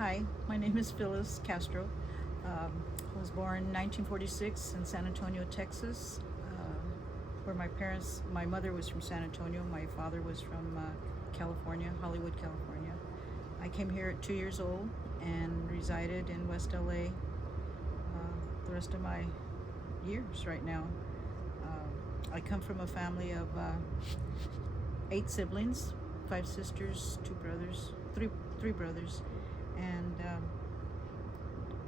Hi, my name is Phyllis Castro. I was born in 1946 in San Antonio, Texas, where my mother was from San Antonio, my father was from California, Hollywood, California. I came here at 2 years old and resided in West LA the rest of my years right now. I come from a family of 8 siblings, 5 sisters, 2 brothers, three brothers, and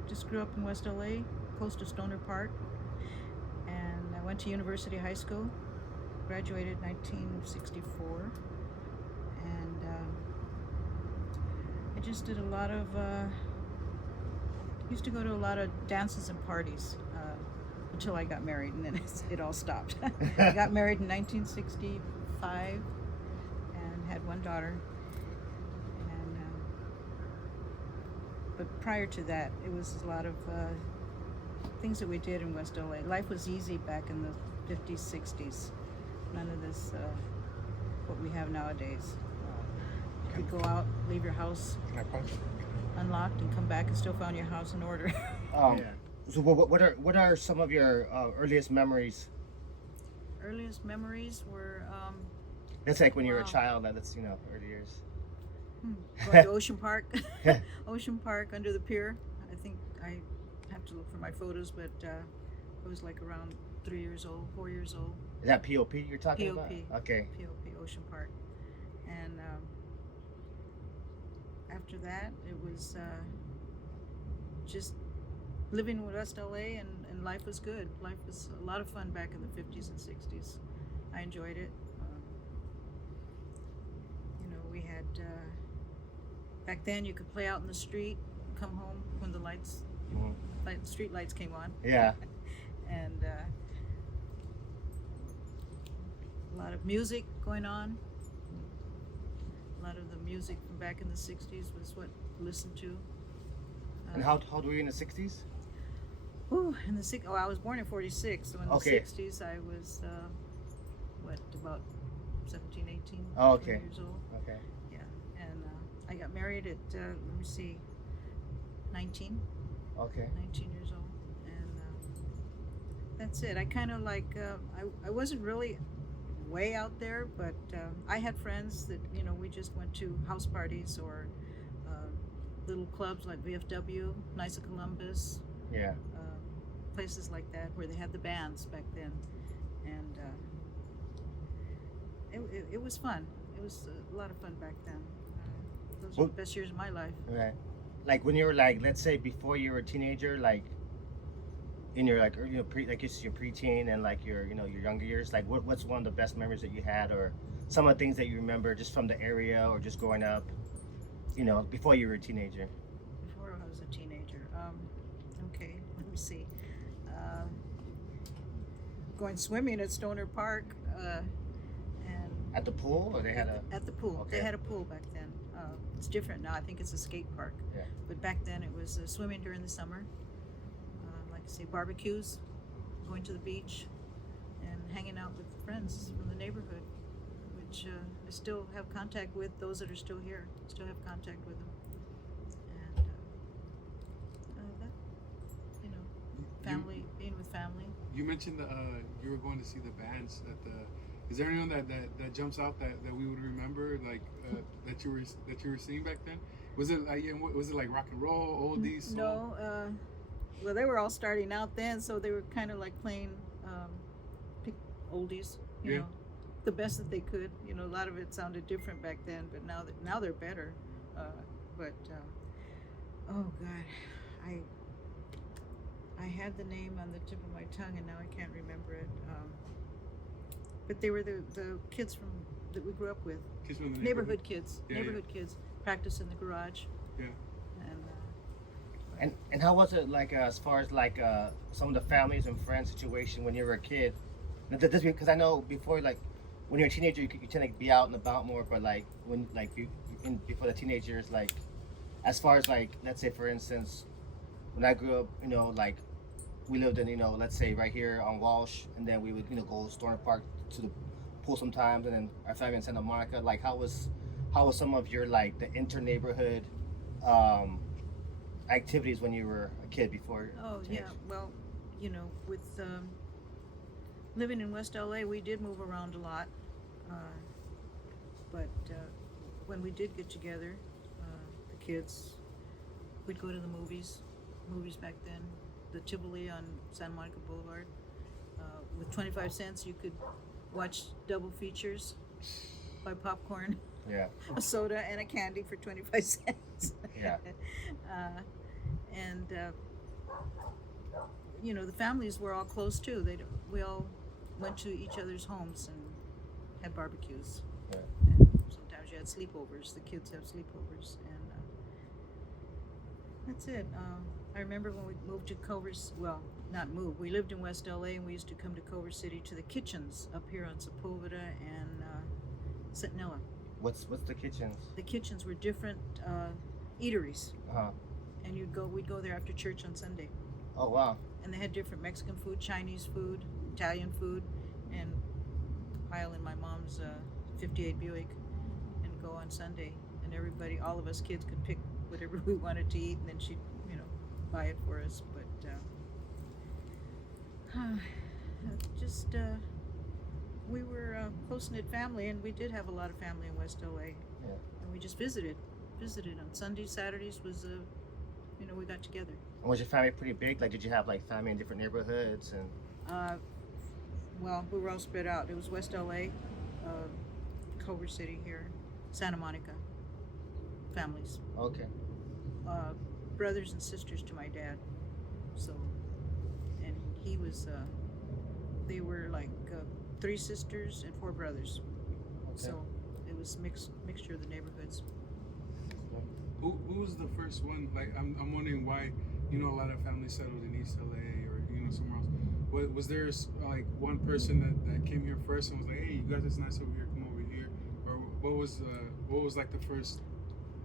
just grew up in West LA, close to Stoner Park, and I went to University High School, graduated 1964, and I just did a lot of, used to go to a lot of dances and parties until I got married, and then it all stopped. I got married in 1965 and had 1 daughter. But prior to that, it was a lot of things that we did in West LA. Life was easy back in the 50s, 60s. None of this, what we have nowadays. You could go out, leave your house unlocked, and come back and still find your house in order. Yeah. So what are some of your earliest memories? Earliest memories were That's like when you were a wow. child. That's early years. Going to Ocean Park. Ocean Park under the pier. I think I have to look for my photos, but I was like around 3 years old, 4 years old. Is that POP you're talking POP. about? Okay. POP, Ocean Park. And after that, it was just living in West LA, and life was good. Life was a lot of fun back in the 50s and 60s. I enjoyed it. We had, back then you could play out in the street, come home when the street lights came on. Yeah. And a lot of music going on. A lot of the music from back in the 60s was what I listened to. And how old were you in the 60s? In the I was born in 46, so in the Okay. 60s I was, about 17, 18 Oh, 20 okay. years old. Okay. Yeah, and I got married at, 19 Okay. years old, and that's it. I kind of like, I wasn't really way out there, but I had friends that, we just went to house parties or little clubs like VFW, Knights of Columbus, Yeah. places like that where they had the bands back then, and it was fun. It was a lot of fun back then. Those were the best years of my life. Right. Like when you were like, let's say before you were a teenager, like in your like your preteen and like your your younger years, like what's one of the best memories that you had, or some of the things that you remember just from the area or just growing up, before you were a teenager? Before I was a teenager, okay, let me see. Going swimming at Stoner Park, and At the pool, or they had a at the pool. Okay. They had a pool back then. It's different now. I think it's a skate park. Yeah. But back then it was swimming during the summer. Like I say, barbecues, going to the beach, and hanging out with friends from the neighborhood, which I still have contact with. Those that are still here, still have contact with them. And family, being with family. You mentioned you were going to see the bands at the. Is there anyone that jumps out that we would remember, like that you were seeing back then? Was it like rock and roll, oldies, soul? No, well, they were all starting out then, so they were kind of like playing pick oldies, you know, the best that they could. A lot of it sounded different back then, but now they're better. Oh God, I had the name on the tip of my tongue, and now I can't remember it. But they were the kids that we grew up with. Kids from the Neighborhood kids. Yeah, Neighborhood kids practice in the garage. Yeah. And how was it like as far as like some of the families and friends situation when you were a kid? Because I know before, like when you're a teenager, you tend to be out and about more, but like when before the teenagers, like as far as like, let's say for instance, when I grew up, like we lived in, let's say right here on Walsh, and then we would, go to Stoner Park to the pool sometimes, and then our family in Santa Monica. Like how was some of your like the inter neighborhood activities when you were a kid before? Oh teenage? yeah, well, you know, with living in West LA, we did move around a lot, but when we did get together, the kids, we'd go to the movies back then, the Tivoli on Santa Monica Boulevard. With 25 cents, you could watch double features, buy popcorn, Yeah. a soda, and a candy for 25 cents. Yeah. And you know, the families were all close too. We all went to each other's homes and had barbecues. Yeah. And sometimes you had sleepovers. The kids have sleepovers, and that's it. I remember when we moved to Culver. Well, not moved. We lived in West LA, and we used to come to Culver City to the kitchens up here on Sepulveda and Centinela. What's the kitchens? The kitchens were different eateries, Uh-huh. and we'd go there after church on Sunday. Oh wow. And they had different Mexican food, Chinese food, Italian food, and pile in my mom's 58 Buick and go on Sunday. And everybody, all of us kids could pick whatever we wanted to eat, and then she'd, you know, buy it for us. But just, we were a close-knit family, and we did have a lot of family in West LA. Yeah. And we just visited on Sundays, Saturdays was, you know, we got together. And was your family pretty big? Like, did you have like family in different neighborhoods and? Well, we were all spread out. It was West LA, Culver City here, Santa Monica, families, Okay. brothers and sisters to my dad. So, and he was, they were like 3 sisters and 4 brothers. Okay. So it was mixture of the neighborhoods. Who was the first one? Like, I'm wondering why, you know, a lot of families settled in East LA or, you know, somewhere else. Was there like one person that came here first and was like, hey, you guys, it's nice over here, come over here? Or what was like the first,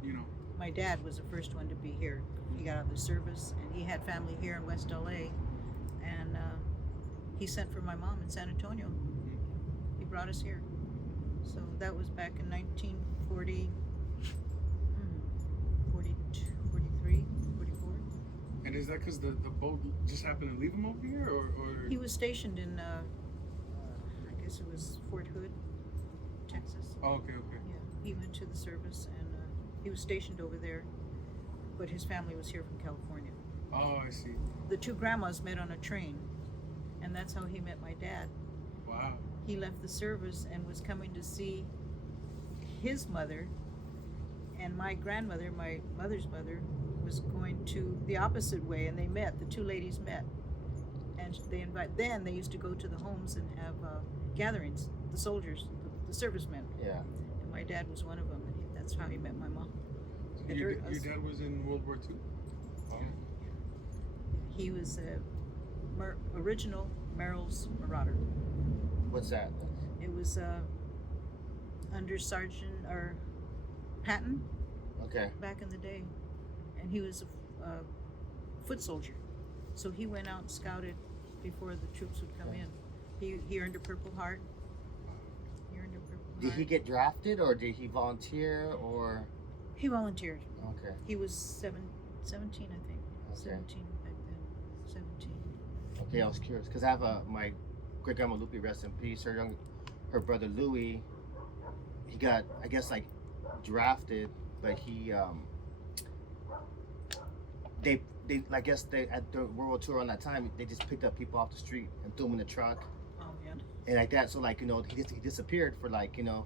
you know? My dad was the first one to be here. He got out of the service, and he had family here in West LA, and he sent for my mom in San Antonio. He brought us here. So that was back in 1940, 42, 43, 44. And is that because the boat just happened to leave him over here, or? He was stationed in, I guess it was Fort Hood, Texas. Oh, okay. Yeah, he went to the service, and he was stationed over there, but his family was here from California. Oh, I see. The 2 grandmas met on a train, and that's how he met my dad. Wow. He left the service and was coming to see his mother, and my grandmother, my mother's mother, was going to the opposite way, and they met. The 2 ladies met, and then they used to go to the homes and have gatherings. The soldiers, the servicemen. Yeah. And my dad was one of them, and that's how he met my mom. So your dad was in World War II? Oh. He was original Merrill's Marauder. What's that? It was under Sergeant or Patton Okay. back in the day, and he was a foot soldier, so he went out and scouted before the troops would come in. He earned a Purple Heart. Did he get drafted, or did he volunteer, or? He volunteered. Okay. He was 17, I think. Okay. 17 back then. 17. Okay, I was curious because I have my great grandma Lupe, rest in peace. Her brother Louis, he got, I guess, like drafted, but he they I guess they at the World War II around that time they just picked up people off the street and threw them in the truck Oh man. and like that. So like, you know, he disappeared for like, you know,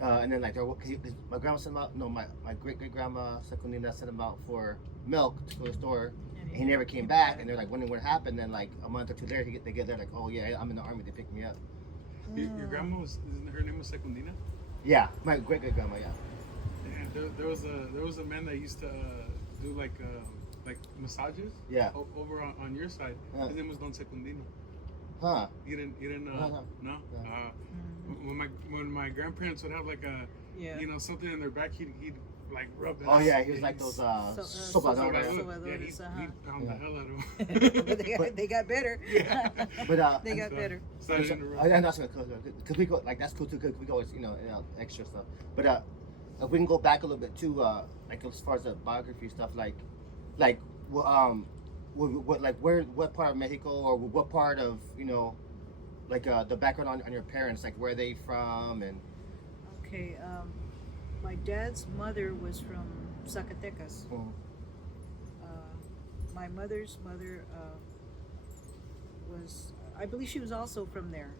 and then like my grandma sent him out. No, my great grandma Secundina sent him out for milk to go to the store. And he never came back, and they're like wondering what happened. Then like a month or 2 later, they get there like, oh yeah, I'm in the army. They picked me up. Your grandma her name was Secundina? Yeah, my great grandma. Yeah. And there was a man that used to do like massages. Yeah. Over on your side. Yeah. His name was Don Secundino. Huh. You didn't No. no. When my grandparents would have like a Yeah. you know something in their back, he'd like rub it. Oh yeah, he was like those Sopadores. Sopadores, He pounded the hell out But of him. they got better. Yeah. But They got better. Sorry to interrupt. I'm not because we go like that's cool too. Cause we go always extra stuff. But if we can go back a little bit too, like as far as the biography stuff, like like, what part of Mexico, or what part of, like the background on your parents, like where are they from, and Okay, my dad's mother was from Zacatecas. mm, Uh, my mother's mother was, I believe she was also from there.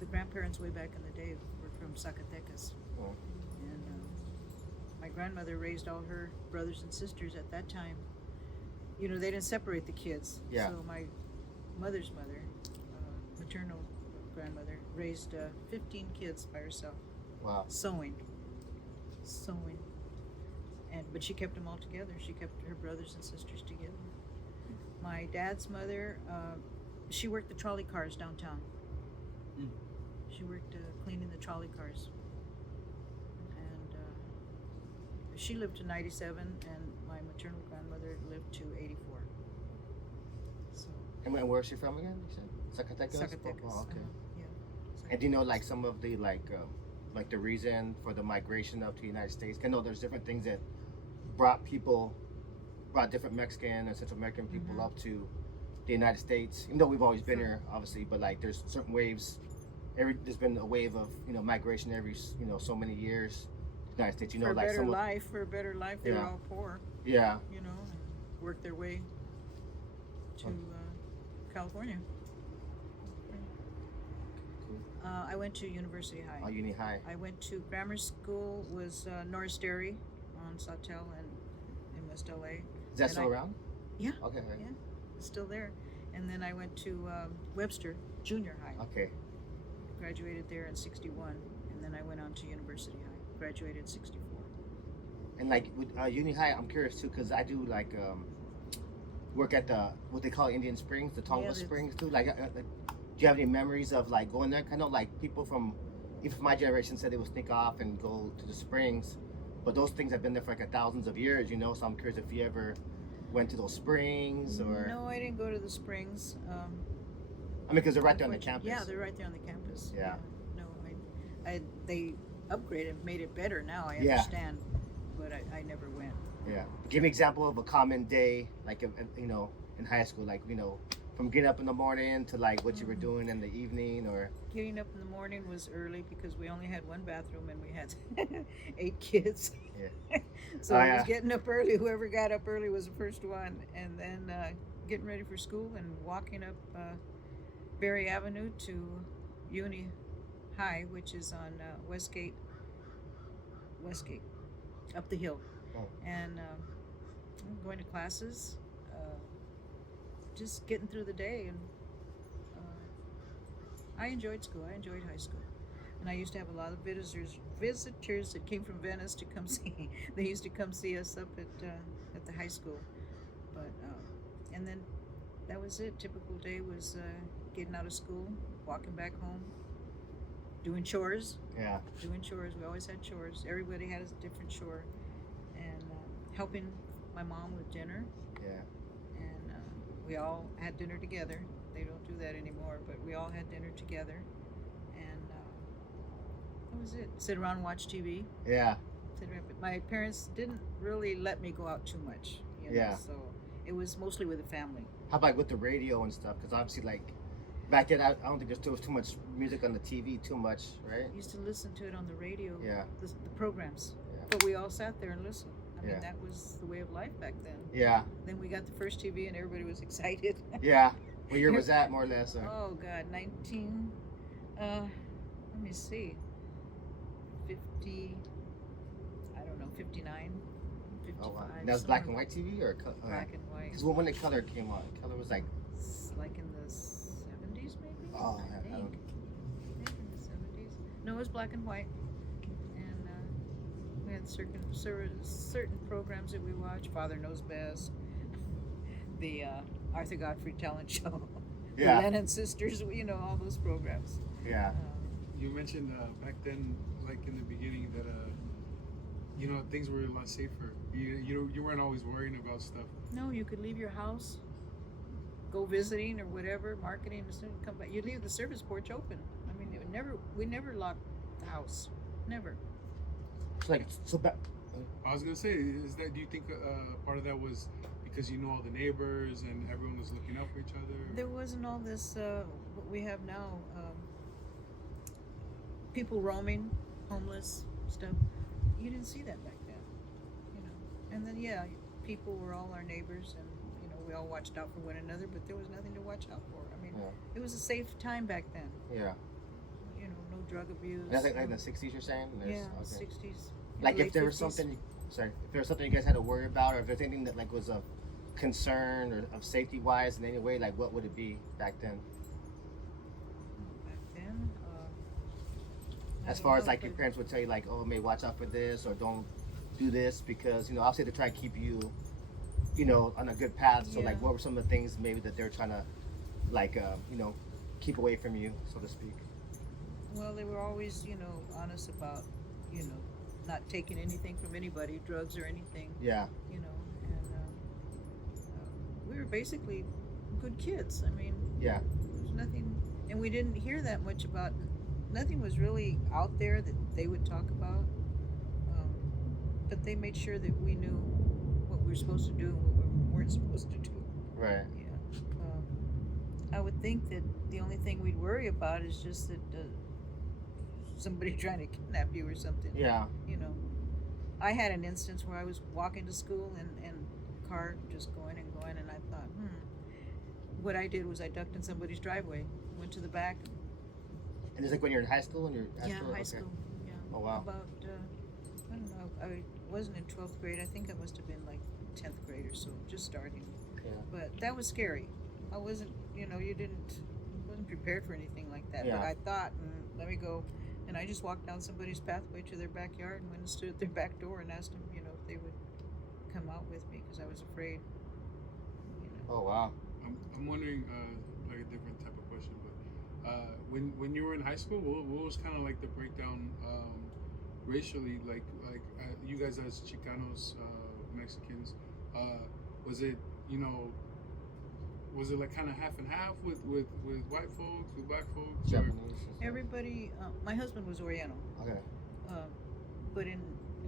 The grandparents way back in the day were from Zacatecas. mm, And my grandmother raised all her brothers and sisters at that time. You know, they didn't separate the kids. Yeah. So my mother's mother, maternal grandmother, raised 15 kids by herself, wow, sewing. But she kept them all together. She kept her brothers and sisters together. My dad's mother, she worked the trolley cars downtown. Mm. She worked cleaning the trolley cars. And she lived to 97, and my maternal grandmother lived to 84. So, and where's she from again, you said Zacatecas? Zacatecas. Oh, okay. Yeah. And do you know like some of the like the reason for the migration up to the United States? I know there's different things that brought different Mexican and Central American people Mhm. up to the United States. Even though we've always been here, obviously, but like there's certain waves. There's been a wave of migration every so many years. United States, For a like better some life, they were Yeah. all poor, yeah. you know, and worked their way to California. I went to University High. Uni High. I went to grammar school, was Norris Dairy on Sawtelle and in West LA. Is that And still around? Yeah. Okay. Right. Yeah, it's still there. And then I went to Webster Junior High. Okay. Graduated there in 61. And then I went on to University High. Graduated 64. And like with Uni High, I'm curious too, because I do like work at the what they call Indian Springs, the Tonga that's- Springs too. Like, do you have any memories of like going there? I know like people from even my generation said they would sneak off and go to the springs, but those things have been there for like thousands of years, So I'm curious if you ever went to those springs or. No, I didn't go to the springs. I mean, because they're right there on the campus. Yeah, they're right there on the campus. Yeah. No, they upgraded, made it better now. I Yeah. understand, but I never went. Yeah. Give me an example of a common day, like in high school, like from getting up in the morning to like what you were doing in the evening, or. Getting up in the morning was early because we only had one bathroom and we had 8 kids. Yeah. So Oh, it yeah. was getting up early. Whoever got up early was the first one, and then getting ready for school and walking up Berry Avenue to Uni High, which is on Westgate, up the hill, Oh. and going to classes, just getting through the day, and I enjoyed school. I enjoyed high school, and I used to have a lot of visitors that came from Venice to come see. They used to come see us up at the high school, but and then that was it. Typical day was getting out of school, walking back home, doing chores. Yeah. We always had chores. Everybody had a different chore, and helping my mom with dinner, Yeah. and we all had dinner together. They don't do that anymore, but we all had dinner together, and that was it. Sit around and watch TV. Yeah. My parents didn't really let me go out too much, Yeah. so it was mostly with the family. How about with the radio and stuff? Because obviously, like back then, I don't think there was too much music on the TV, too much, right? Used to listen to it on the radio, Yeah. the programs, Yeah. but we all sat there and listened. I mean, Yeah. that was the way of life back then. Yeah. Then we got the first TV and everybody was excited. Yeah. What year was that, more or less? Or? Oh God, let me see, 50, I don't know, 59, 55. Oh wow. And that was black and white TV or Black and white. Because when the color came on, color was like. It's like in the 70s maybe? Oh, I I think. don't. I think in the 70s. No, it was black and white. And we had certain programs that we watched. Father Knows Best. The Arthur Godfrey Talent Show. Yeah. The Lennon Sisters, all those programs. Yeah. You mentioned back then, like in the beginning, that things were a lot safer. You weren't always worrying about stuff. No, you could leave your house, go visiting or whatever, marketing, and soon come back. You'd leave the service porch open. I mean, we never locked the house. Never. So back. I was gonna say, do you think part of that was because you know all the neighbors and everyone was looking out for each other? There wasn't all this what we have now. People roaming, homeless stuff. You didn't see that back then, you know. And then people were all our neighbors, and you know we all watched out for one another. But there was nothing to watch out for. I mean, it was a safe time back then. Yeah. You know, no drug abuse. And that's like in the 60s, you're saying? Yeah, 60s. Like if late there was 50s. something, if there was something you guys had to worry about, or if there's anything that like was a concern or of safety wise in any way, like what would it be back then? Back then, I As don't far as know, like your but- parents would tell you like, oh, may watch out for this or don't do this because you know obviously they try to keep you, you know, on a good path. So like, Yeah. what were some of the things maybe that they're trying to, like, you know, keep away from you, so to speak? Well, they were always, you know, honest about, you know, not taking anything from anybody, drugs or anything, Yeah. you know, and we were basically good kids. I mean, Yeah. there's nothing, and we didn't hear that much about, nothing was really out there that they would talk about, but they made sure that we knew what we were supposed to do and what we weren't supposed to do. Right. Yeah. I would think that the only thing we'd worry about is just that somebody trying to kidnap you or something. Yeah. You know, I had an instance where I was walking to school and car just going and going, and I thought, what I did was I ducked in somebody's driveway, went to the back. And it's like when you're in high school and you're at Yeah, school? high Okay. school. Yeah. Oh wow. About I don't know. I wasn't in 12th grade. I think I must have been like 10th grade or so, just starting. Yeah. But that was scary. I wasn't, you know, wasn't prepared for anything like that. Yeah. But I thought, let me go. And I just walked down somebody's pathway to their backyard and went and stood at their back door and asked them, you know, if they would come out with me because I was afraid. You know. Oh wow. I'm wondering, like a different type of question, but when you were in high school, what was kind of like the breakdown racially, like you guys as Chicanos, Mexicans, was it, you know, was it like kind of half and half with white folks, with black folks? Or? Japanese. Everybody, my husband was Oriental, Okay. but in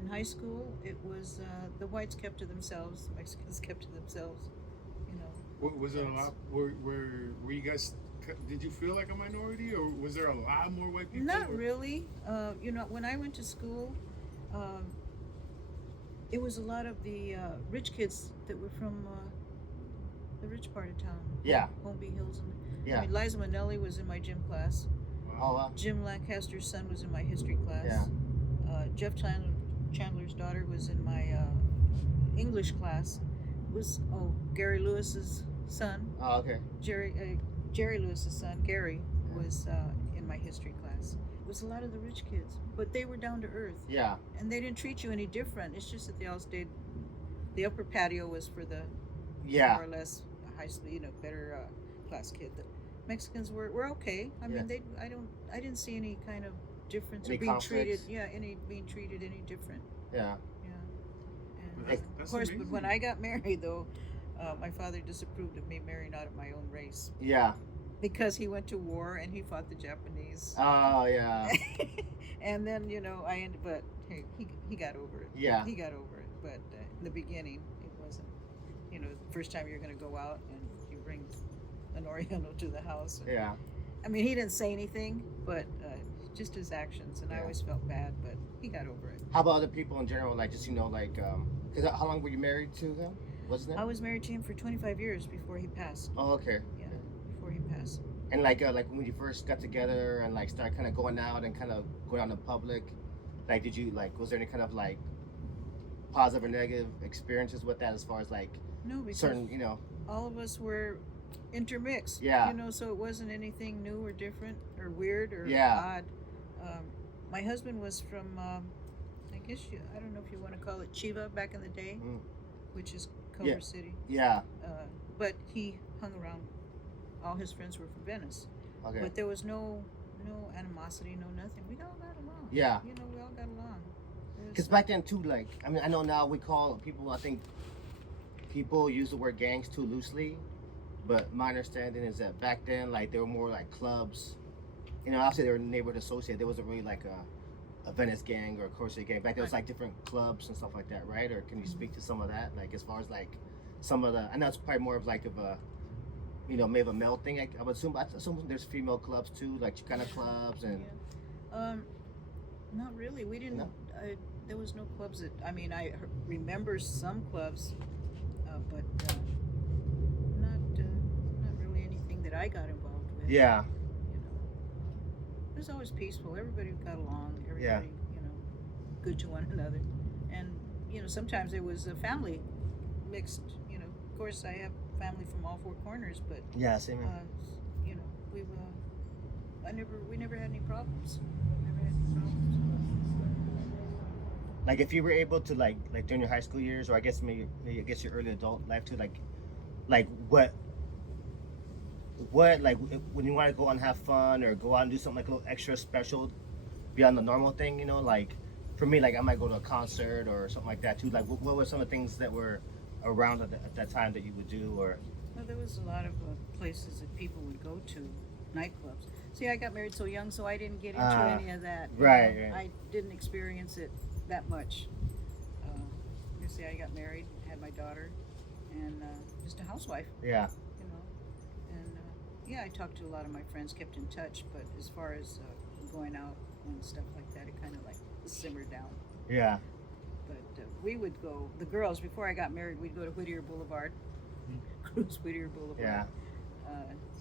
high school it was the whites kept to themselves, the Mexicans kept to themselves. You know. Was it a lot? Were you guys? Did you feel like a minority, or was there a lot more white people? Not really. You know, when I went to school, it was a lot of the rich kids that were from the rich part of town. Yeah. Holmby Hills. Yeah. I mean, Liza Minnelli was in my gym class. Oh wow. Jim Lancaster's son was in my history class. Yeah. Jeff Chandler's daughter was in my English class. Gary Lewis's son, Oh okay. Jerry Lewis's son, Gary, was in my history class. It was a lot of the rich kids, but they were down to earth, Yeah. and they didn't treat you any different. It's just that they all stayed. The upper patio was for the Yeah. more or less high school, you know, better class kid. The Mexicans were okay. I mean, I didn't see any kind of difference Any or being conflicts? treated. Being treated any different. Yeah. And That's of course, but amazing. when I got married, though, my father disapproved of me marrying out of my own race Yeah. because he went to war and he fought the Japanese. Oh yeah. And then but hey, he got over it. Yeah. He got over it. But in the beginning, it wasn't. You know, the first time you're going to go out and you bring an Oriental to the house. And, Yeah. I mean, he didn't say anything, but just his actions, and I Yeah. always felt bad, but he got over it. How about other people in general? Like just because how long were you married to him? Wasn't it? I was married to him for 25 years before he passed. Oh okay. Yeah, before he passed. And like when you first got together and like started kind of going out and kind of going out in public, like did you was there any kind of like positive or negative experiences with that as far as like No, because certain all of us were intermixed. Yeah. You know, so it wasn't anything new or different or weird or Yeah. odd. My husband was from, I don't know if you want to call it Chiva back in the day, Mm. which is Culver Yeah. City. Yeah. But he hung around. All his friends were from Venice. Okay. But there was no animosity, no nothing. We all got along. Yeah. You know, we all got along. It was- Because back then too, like I mean, I know now we call people. I think people use the word gangs too loosely, but my understanding is that back then, like they were more like clubs. You know, obviously they were neighborhood associated. There wasn't really like a Venice gang or a Culver City gang. Back there was like different clubs and stuff like that, right? Or can you speak to some of that, like as far as like some of the. I know it's probably more of like of a, maybe a male thing. I would assume. I assume there's female clubs too, like Chicana clubs and. Yeah. Not really. We didn't. No? There was no clubs that. I mean, I remember some clubs, but not really anything that I got involved with. Yeah. It was always peaceful. Everybody got along. Everybody, Yeah. Good to one another, and sometimes it was a family mixed. Of course, I have family from all four corners, but Yeah. Same. we've we never had any problems. Never had any problems. Like if you were able to like during your high school years, or I guess maybe your early adult life too, like what like when you want to go out and have fun or go out and do something like a little extra special beyond the normal thing, like for me, like I might go to a concert or something like that too. Like what were some of the things that were around at that time that you would do? Or Well, there was a lot of places that people would go to, nightclubs. See, I got married so young, so I didn't get into any of that. Right. I didn't experience it that much. You see, I got married, had my daughter, and just a housewife. Yeah. And yeah, I talked to a lot of my friends, kept in touch, but as far as going out and stuff like that, it kind of like simmered down. Yeah. But we would go, the girls, before I got married, we'd go to Whittier Boulevard, cruise Whittier Boulevard. Yeah.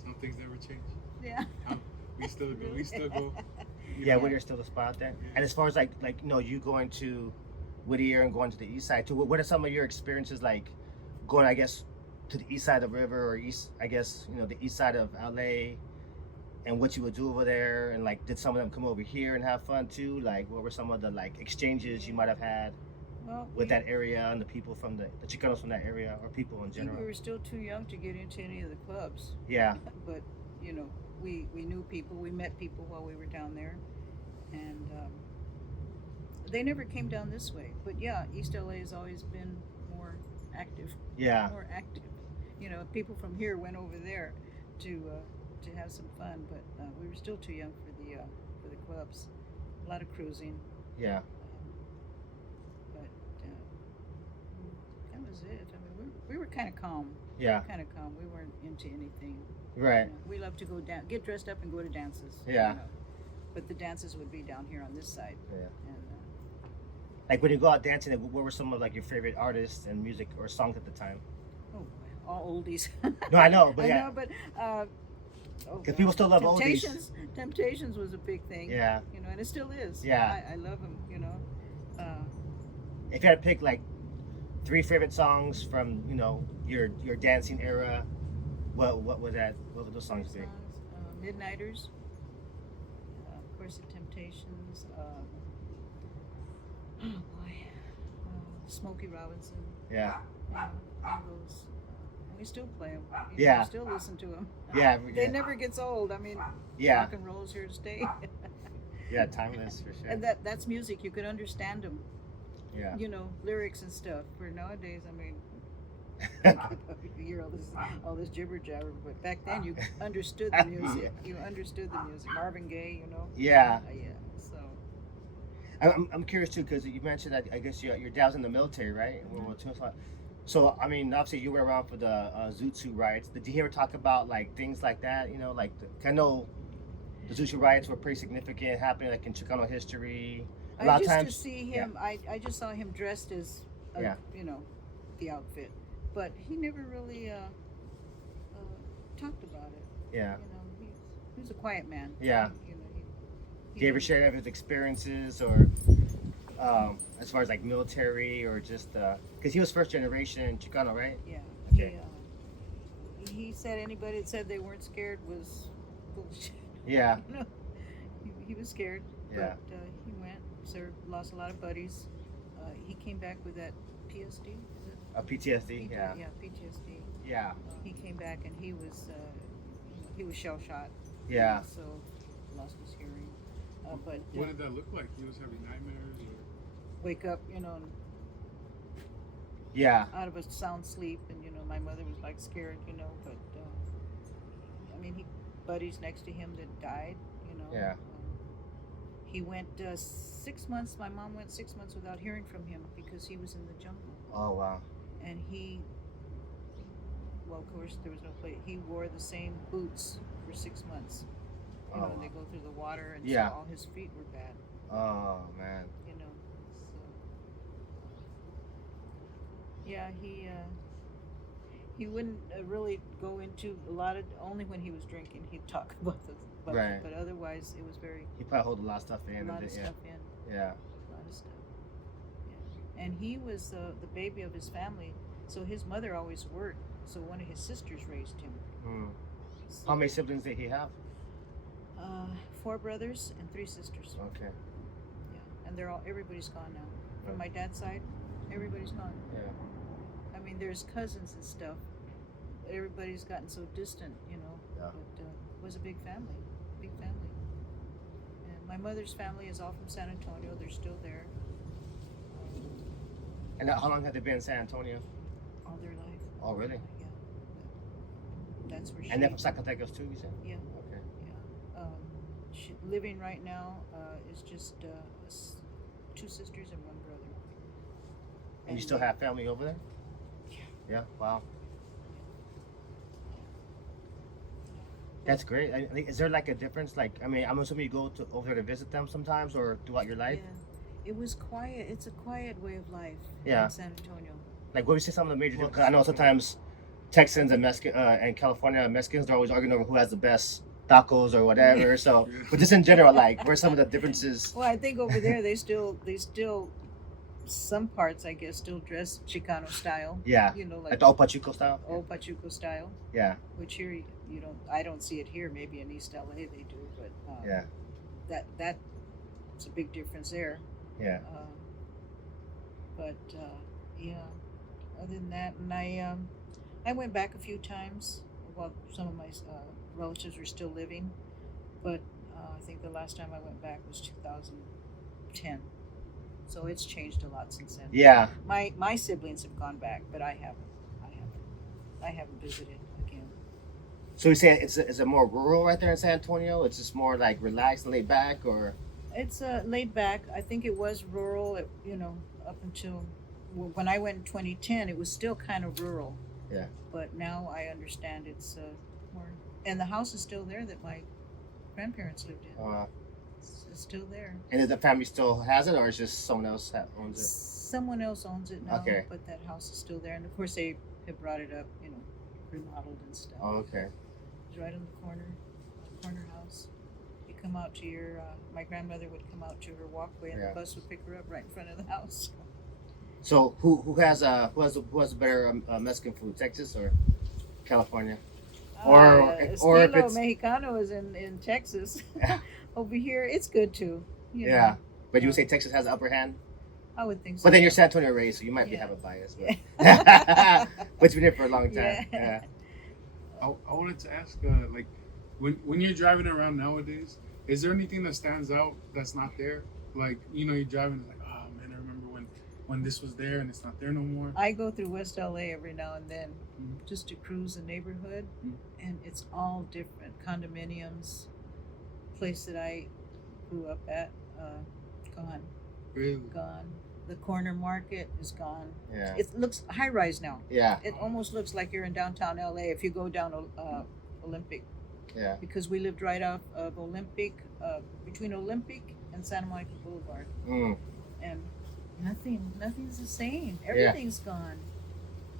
Some things never change. Yeah. We still go. We still go. Yeah, Whittier's still the spot there. And as far as like you going to Whittier and going to the east side too, what are some of your experiences like going, I guess, to the east side of the river, or east, I guess, the east side of LA, and what you would do over there, and like did some of them come over here and have fun too? Like what were some of the like exchanges you might have had with that area and the people from the Chicanos from that area, or people in I think general? we were still too young to get into any of the clubs. Yeah. But we knew people, we met people while we were down there, and they never came down this way. But yeah, East LA has always been more active. Yeah. More active. People from here went over there to have some fun, but we were still too young for the clubs. A lot of cruising. Yeah. But that was it. I mean, we were kind of calm. Yeah. Kind of calm. We weren't into anything. Right. We love to go down, get dressed up, and go to dances. Yeah. But the dances would be down here on this side. Yeah. And Like when you go out dancing, what were some of like your favorite artists and music or songs at the time? all oldies. No, I know, but I yeah. know, but Because people still love Temptations. oldies. Temptations was a big thing. Yeah. And it still is. Yeah. I love them. If you had to pick like 3 favorite songs from your dancing era, what would those songs be? Midnighters. Of course, the Temptations. Oh boy, Smokey Robinson. Yeah. All those. And we still play them. Yeah. We still listen to them. Yeah. They never gets old. I mean, Yeah. rock and roll is here to stay. Yeah, timeless for sure. And that's music. You can understand them. Yeah. Lyrics and stuff. For nowadays, I mean, you hear all this jibber jabber, but back then you understood the music. You understood the music. Marvin Gaye, Yeah. Yeah. So. I'm curious too, because you mentioned that I guess your dad was in the military, right? In World War II. So I mean, obviously you were around for the Zoot Suit riots. Did you ever talk about like things like that? Like I know the Zoot Suit riots were pretty significant, happening like in Chicano history. A lot of times. To see him, I just saw him dressed as, the outfit, but he never really talked about it. Yeah. He was a quiet man. Yeah. He Did you ever didn't- share any of his experiences, or as far as like military, or just because he was first generation Chicano, right? Yeah. Okay. He said anybody that said they weren't scared was bullshit. Yeah. He was scared. Yeah. But he went, served, lost a lot of buddies. He came back with that PSD. Is it? PTSD. Yeah. Yeah, PTSD. Yeah. He came back and he was shell shot. Yeah. So lost his hearing. But What did that look like? He was having nightmares, or? wake up, and Yeah. out of a sound sleep, and my mother was like scared, but I mean, buddies next to him that died, Yeah. He went 6 months. My mom went 6 months without hearing from him because he was in the jungle, Oh wow. and he well, of course, there was no plate. He wore the same boots for 6 months. You know, Oh. they go through the water, and Yeah. so all his feet were bad. Oh man. You know, so yeah, he wouldn't really go into a lot of. Only when he was drinking, he'd talk about Right. it. But otherwise, it was very He probably hold a lot of stuff in. a lot and of yeah. stuff in. Yeah. A lot of stuff. Yeah. And he was the baby of his family, so his mother always worked. So one of his sisters raised him. Mm. So, How many siblings did he have? 4 brothers and 3 sisters. Okay. Yeah, and everybody's gone now. From my dad's side, everybody's gone. Yeah. I mean, there's cousins and stuff. Everybody's gotten so distant, you know. Yeah. But it was a big family, big family. And my mother's family is all from San Antonio. They're still there And how long have they been in San Antonio? all their life. Oh, really? Yeah. That's where she. And they're from Zacatecas too, you said? Yeah. Okay. Yeah. She living right now is just 2 sisters and 1 brother. And you still have family over there? Yeah. Yeah. Wow. That's great. Is there like a difference? Like, I mean, I'm assuming you go over there to visit them sometimes or throughout your life. Yeah. It was quiet. It's a quiet way of life Yeah. in San Antonio. Like, what would you say some of the major differences? I know sometimes Texans and Mexican and California Mexicans, they're always arguing over who has the best tacos or whatever. So, but just in general, like, where are some of the differences? Well, I think over there they still some parts I guess still dress Chicano style. Yeah. You know, Like like the old Pachuco style? old Pachuco style. Yeah. Which here you don't. I don't see it here. Maybe in East LA they do, but Yeah. That's a big difference there. Yeah. But yeah, other than that, and I went back a few times while some of my relatives were still living, but I think the last time I went back was 2010. So it's changed a lot since then. Yeah. My siblings have gone back, but I haven't. I haven't visited again. So you say is it more rural right there in San Antonio? It's just more like relaxed and laid back, or? It's laid back. I think it was rural. You know, up until when I went in 2010, it was still kind of rural. Yeah. But now I understand it's more, and the house is still there that my grandparents lived in. It's still there. And is the family still has it, or is just someone else owns it? Someone else owns it now, Okay. but that house is still there. And of course, they have brought it up, you know, remodeled and stuff. Oh, okay. It's right on the corner house. You come out to your, my grandmother would come out to her walkway, and Yeah. the bus would pick her up right in front of the house. So who has better Mexican food, Texas or California? Or if Estilo it's- Mexicano is in Texas. Over here, it's good too. You Yeah. know. But you would say Texas has the upper hand? I would think so. But then you're San Antonio raised, so you might Yeah. have a bias. But, Yeah. but you've been here for a long time. Yeah. Yeah. I wanted to ask, like, when you're driving around nowadays, is there anything that stands out that's not there? Like, you know, you're driving, it's like, oh man, I remember when this was there and it's not there no more. I go through West LA every now and then Mhm. just to cruise the neighborhood, Mhm. and it's all different. Condominiums, place that I grew up at, gone. Really? Gone. The corner market is gone. Yeah. It looks high rise now. Yeah. It almost looks like you're in downtown LA if you go down Olympic, Yeah. because we lived right off of Olympic, between Olympic and Santa Monica Boulevard, Mm. and nothing's the same. Everything's gone.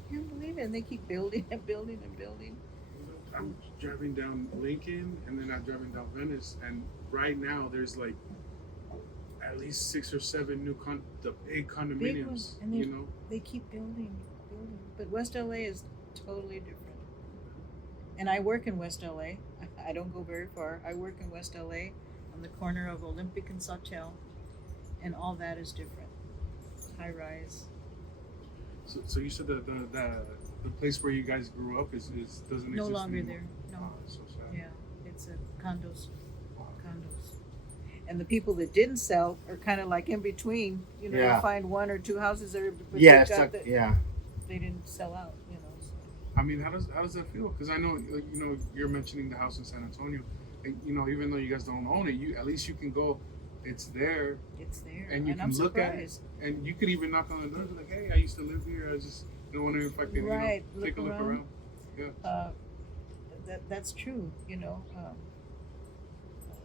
Can't believe it. And they keep building and building and building. I'm driving down Lincoln and then I'm driving down Venice, and right now there's like at least 6 or 7 new the big condominiums. Big ones, and you know, they keep building. But West LA is totally different. And I work in West LA. I don't go very far. I work in West LA on the corner of Olympic and Sawtelle, and all that is different. High rise. so you said that the place where you guys grew up is doesn't No exist longer anymore. there. No. Oh, that's so sad. Yeah. It's condos. And the people that didn't sell are kind of like in between. You know, Yeah. you find 1 or 2 houses that are, but Yeah. they've It's got like, the- yeah. they didn't sell out. You know. So. I mean, how does that feel? Because I know, you know, you're mentioning the house in San Antonio, and, you know, even though you guys don't own it, you at least you can go. It's there, It's there, and you can I'm look at it, surprised. and you could even knock on the door, and be like, "Hey, I used to live here. I just don't wonder if I can, Right, you know, take a look around." Yeah. That's true.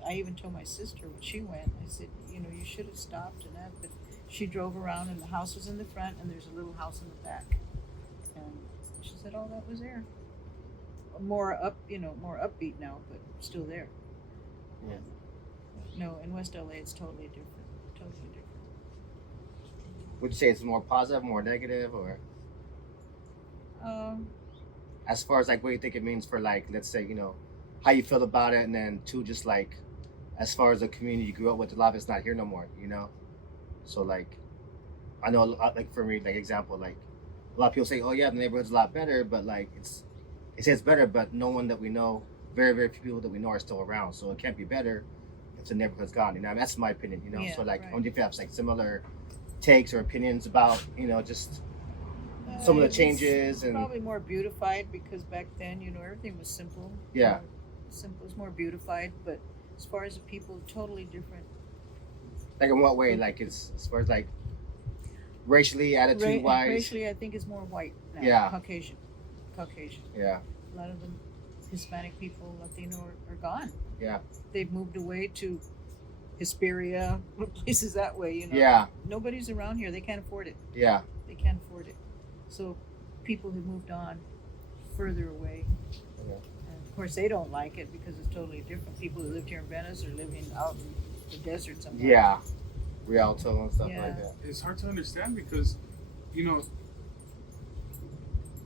I even told my sister when she went. I said, you should have stopped and that, but she drove around and the house was in the front and there's a little house in the back, and she said, "Oh, that was there." More more upbeat now, but still there. Yeah. No, in West LA, it's totally different. Totally different. Would you say it's more positive, more negative, or Um, as far as like what you think it means for like, let's say, how you feel about it, and then two, just like as far as the community you grew up with, a lot of it's not here no more. So like, I know a lot, like for me, like example, like a lot of people say, oh yeah, the neighborhood's a lot better, but like they say it's better, but no one that we know, very very few people that we know are still around, so it can't be better if the neighborhood's gone. I mean, that's my opinion. Yeah, So like, right. I wonder if you have like similar takes or opinions about just some of the it's changes and probably more beautified because back then, everything was simple. Yeah. Simple is more beautified, but as far as the people, totally different. like in what way? Like it's as far as like racially, attitude wise. Racially, I think is more white now. Yeah. Caucasian. Yeah. A lot of the Hispanic people, Latino, are gone. Yeah. They've moved away to Hesperia, places that way. Yeah. Nobody's around here. They can't afford it. Yeah. They can't afford it. So people have moved on further away. Yeah. And of course, they don't like it because it's totally different. People who lived here in Venice are living out in the desert somewhere. Yeah. Rialto and stuff Yeah. like that. It's hard to understand because,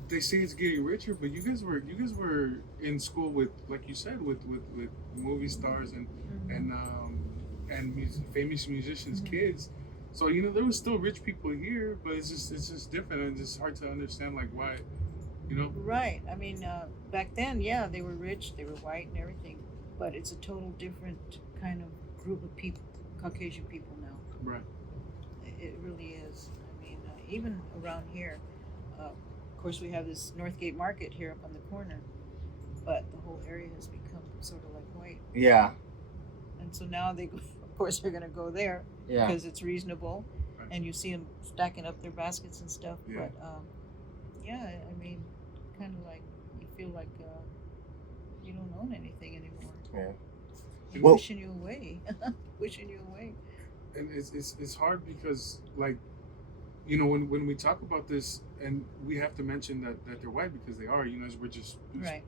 they say it's getting richer, but you guys were in school with, like you said, with movie stars and famous musicians' kids. So there was still rich people here, but it's just different, and it's hard to understand like why, Right. I mean, back then, yeah, they were rich, they were white and everything, but it's a total different kind of group of people, Caucasian people now. Right. It really is. I mean, even around here, of course, we have this Northgate Market here up on the corner, but the whole area has become sort of like white. Yeah. And so now of course, they're going to go there Yeah. because it's reasonable, Right. and you see them stacking up their baskets and stuff. Yeah. But yeah, I mean, kind of like you feel like you don't own anything anymore. Yeah. They're Well- wishing you away, wishing you away. And it's hard because like, when we talk about this, and we have to mention that they're white because they are, we're just Right.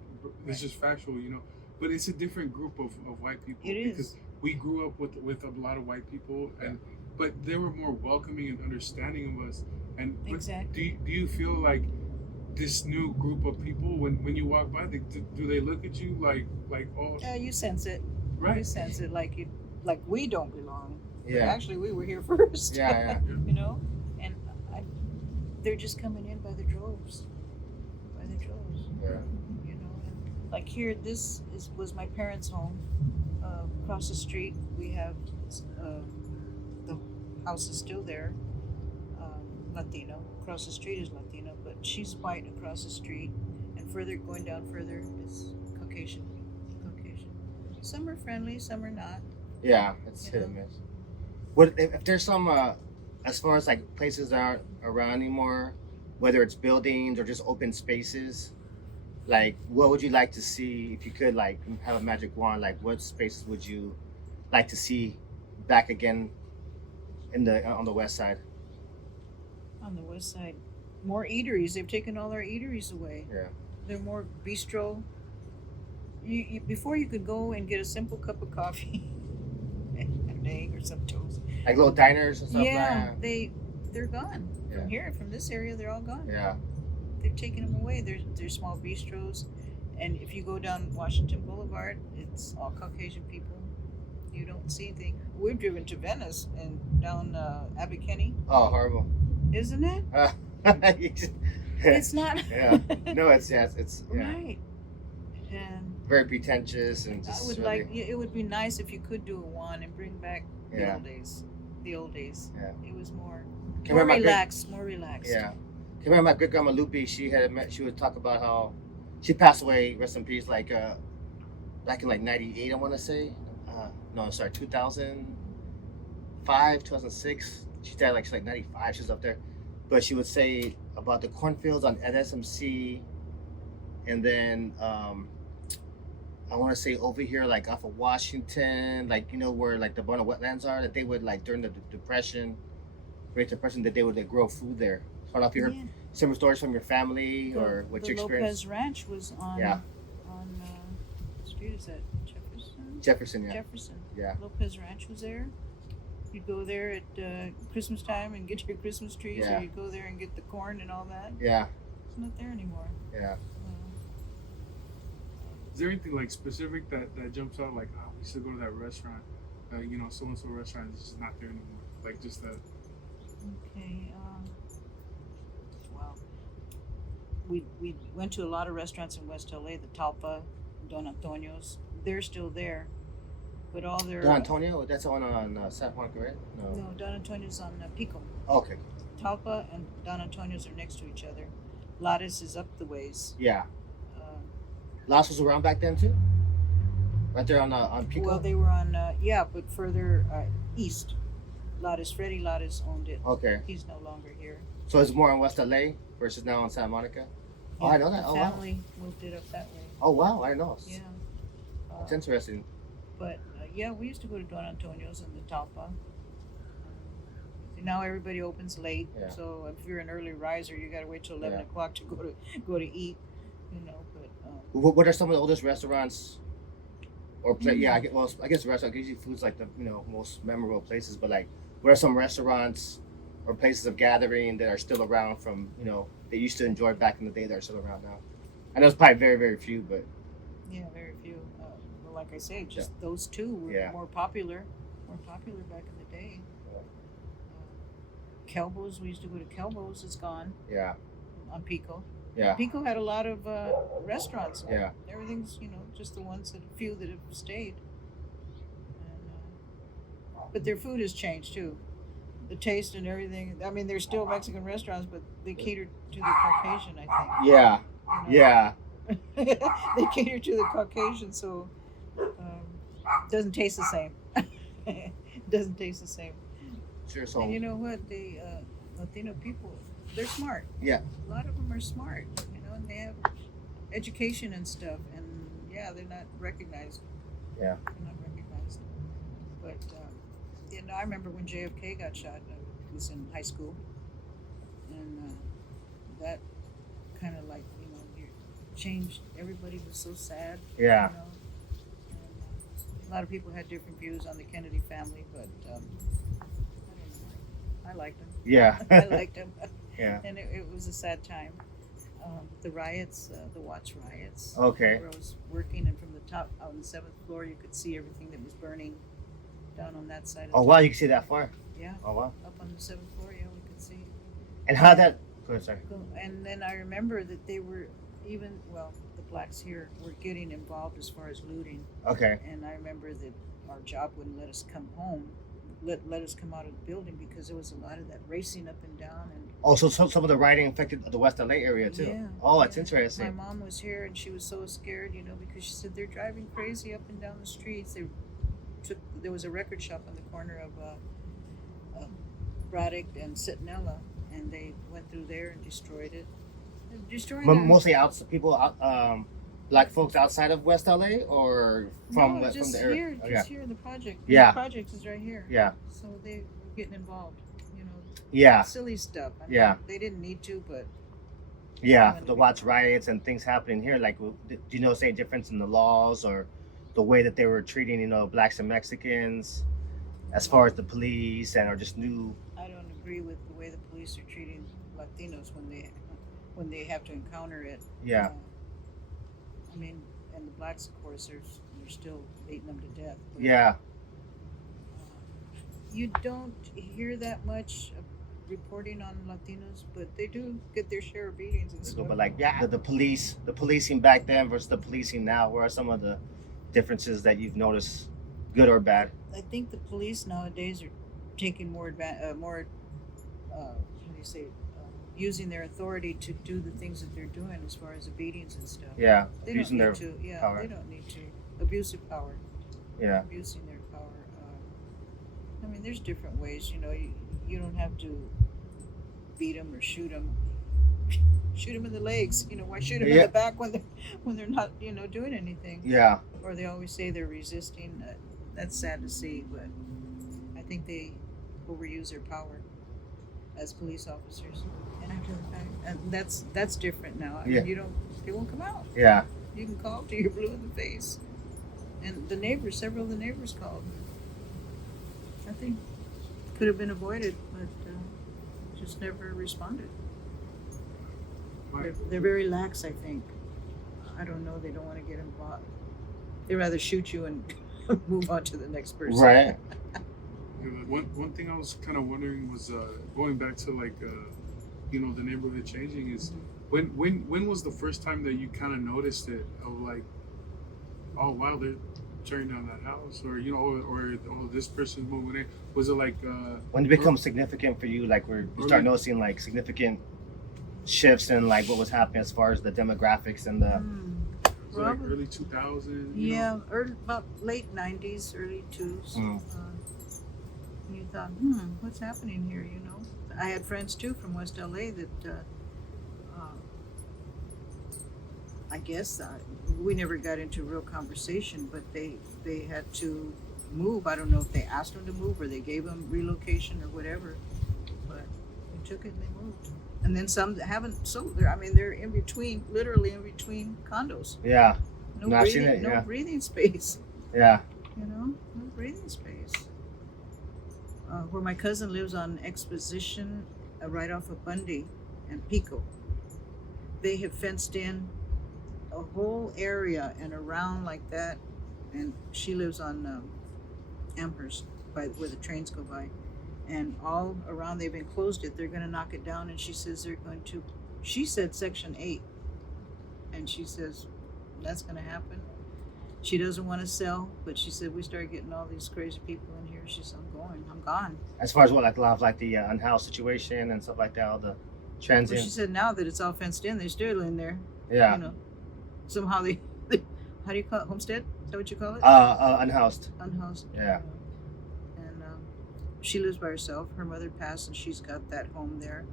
It's just factual, but it's a different group of white people. It is. Because we grew up with a lot of white people, but they were more welcoming and understanding of us. And but Exactly. do you feel like this new group of people, when you walk by, do they look at you like oh You sense it. You right? sense it like we don't belong. But Yeah. actually, we were here first. Yeah. And they're just coming in by the droves. By the droves. Yeah. And like here, this was my parents' home. Across the street, we have the house is still there. Latino. Across the street is Latino, but she's white across the street. And going down further is Caucasian. Caucasian. Some are friendly, some are not. Yeah. It's hit and miss. What if there's some as far as like places that aren't around anymore, whether it's buildings or just open spaces, like what would you like to see if you could like have a magic wand? Like what spaces would you like to see back again on the west side? On the west side, more eateries. They've taken all our eateries away. Yeah. They're more bistro. You before you could go and get a simple cup of coffee, an egg or some toast. Like little diners and stuff Yeah, like they're gone Yeah. from here, from this area. They're all gone. that. Yeah. They've taken them away. There's small bistros, and if you go down Washington Boulevard, it's all Caucasian people. You don't see anything. We've driven to Venice and down Abercrombie, Oh, horrible. isn't it? It's It's not. yeah. No, it's yeah. Right. And Very pretentious and just I would really, it would be nice if you could do a one and bring back the Yeah. old days. The old days. Yeah. It was more Can remember my great- more relaxed. Yeah. Can remember my great grandma Lupe? She would talk about how she passed away. Rest in peace. Like back in like '98, I want to say. No, sorry, 2005, 2006. She died like she's like 95. She's up there, but she would say about the cornfields at SMC and then I want to say over here, like off of Washington, like you know where like the Bona wetlands are, that they would like during the Depression, Great Depression, that they would like, grow food there. So I don't know if you heard Yeah. similar stories from your family or what The you experienced. Lopez Ranch was on Yeah. on what street is that? Jefferson. Jefferson, yeah, Jefferson. yeah, Lopez Ranch was there. You'd go there at Christmas time and get your Christmas trees, Yeah. or you go there and get the corn and all that. yeah, It's not there anymore. yeah. Is there anything like specific that jumps out? Like, oh, we should go to that restaurant. You know, so and so restaurant is just not there anymore. Like just that. Okay. Well, we went to a lot of restaurants in West LA. The Talpa, Don Antonio's. They're still there, but all their Don Antonio, that's the one on San Juan, right? No. No, Don Antonio's on Pico. Okay. Talpa and Don Antonio's are next to each other. Lattice is up the ways. Yeah. Uh, Las was around back then too. Right there on Pico. well, they were on but further east. Lattice, Freddie Lattice owned it. Okay. He's no longer here. So it's more in West LA versus now in Santa Monica. Oh, I know that. The Oh, wow. family moved it up that way. Oh wow, I know. Yeah. It's interesting. But yeah, we used to go to Don Antonio's and the Talpa. Now everybody opens late, Yeah. so if you're an early riser, you got to wait till 11 Yeah. o'clock to go to eat. You know, but What are some of the oldest restaurants? Or yeah, I guess restaurant gives you foods like the most memorable places. But like, what are some restaurants or places of gathering that are still around from they used to enjoy back in the day that are still around now? I know it's probably very very few, but yeah, very few. Well, like I say, just those two were Yeah. more popular back in the day. Kelbo's, we used to go to Kelbo's. It's gone yeah, on Pico. yeah, Pico had a lot of restaurants. yeah, Everything's just the ones few that have stayed. And, but their food has changed too. The taste and everything. I mean, they're still Mexican restaurants, but they cater to the Caucasian, I think. yeah, You know? yeah. They cater to the Caucasian, so doesn't taste the same. Doesn't taste the same. Sure. So And you know what? The Latino people, they're smart. Yeah. A lot of them are smart, and they have education and stuff. And yeah, they're not recognized. Yeah. They're not recognized. But I remember when JFK got shot. I was in high school, and that kind of changed. Everybody was so sad. Yeah. And, a lot of people had different views on the Kennedy family, but I don't know. I liked them. Yeah. I liked them. Yeah. And it was a sad time. The riots, the Watts riots. Okay. Where I was working, and from the top on the 7th floor, you could see everything that was burning down on that side. Oh wow, you can see that far. Yeah. Oh wow. Up on the 7th floor, yeah, we could see. And how that? Go ahead, sorry. And then I remember that they were the blacks here were getting involved as far as looting. Okay. And I remember that our job wouldn't let us come home, let us come out of the building, because there was a lot of that racing up and down. And Also, some of the rioting affected the West LA area too. yeah, Oh, it's yeah. interesting. My mom was here, and she was so scared, because she said they're driving crazy up and down the streets. There was a record shop on the corner of Braddock and Centinela, and they went through there and destroyed it. Mostly people, black folks outside of West LA, or from just the area. here, Okay. just here. The project. Yeah. The project is right here. Yeah. So they were getting involved. Yeah. Silly stuff. I mean, Yeah. They didn't need to, but Yeah. The Watts riots and things happening here. Like, do you notice any difference in the laws or the way that they were treating, blacks and Mexicans, as far as the police or just new? I don't agree with the way the police are treating Latinos when they have to encounter it. Yeah. I mean, and the blacks, of course, they're still beating them to death. But, Yeah. You don't hear that much reporting on Latinos, but they do get their share of beatings and stuff. But like, the policing back then versus the policing now. What are some of the differences that you've noticed, good or bad? I think the police nowadays are taking more using their authority to do the things that they're doing as far as the beatings and stuff. Yeah. They Using don't their need to. Yeah, power. they don't need to. Abusive power. Yeah. Abusing their power. I mean, there's different ways. You don't have to beat them or shoot them. shoot them in the legs. You know, why shoot them in Yeah. the back when they're not, you know, doing anything? Yeah. Or they always say they're resisting. That's sad to see, but I think they overuse their power as police officers. And after the fact, and that's different now. I Yeah. mean, they won't come out. Yeah. You can call till you're blue in the face. And the neighbors, several of the neighbors called. I think could have been avoided, but just never responded. They're very lax, I think. I don't know. They don't want to get involved. They'd rather shoot you and move on to the next person. Right. One thing I was kind of wondering was going back to like you know, the neighborhood changing is when was the first time that you kind of noticed it of like, oh wow, they're tearing down that house, or you know, or oh, this person's moving in? Was it like When it becomes significant for you, like where you start noticing like significant shifts in like what was happening as far as the demographics and the was it like early 2000? Yeah, about late 90s, early 2s. Mm. And you thought, what's happening here, you know? I had friends too from West LA that I guess we never got into real conversation, but they had to move. I don't know if they asked them to move or they gave them relocation or whatever, but they took it and they moved. And then some that haven't sold. I mean, they're in between, literally in between condos. yeah. No No, I've seen breathing, it, no yeah. breathing space. Yeah. You know, no breathing space. Where my cousin lives on Exposition, right off of Bundy and Pico. They have fenced in a whole area and around like that, and she lives on Amherst, by where the trains go by, and all around they've enclosed it. They're going to knock it down, and she says they're going to. She said Section 8, and she says that's going to happen. She doesn't want to sell, but she said we start getting all these crazy people in here. She said I'm gone. As far as what like a lot of like the unhoused situation and stuff like that, all the Well, transient. she said now that it's all fenced in, they're still in there. Yeah. You know, somehow they how do you call it? Homestead? Is that what you call it? Unhoused. Unhoused. Yeah. And she lives by herself. Her mother passed, and she's got that home there.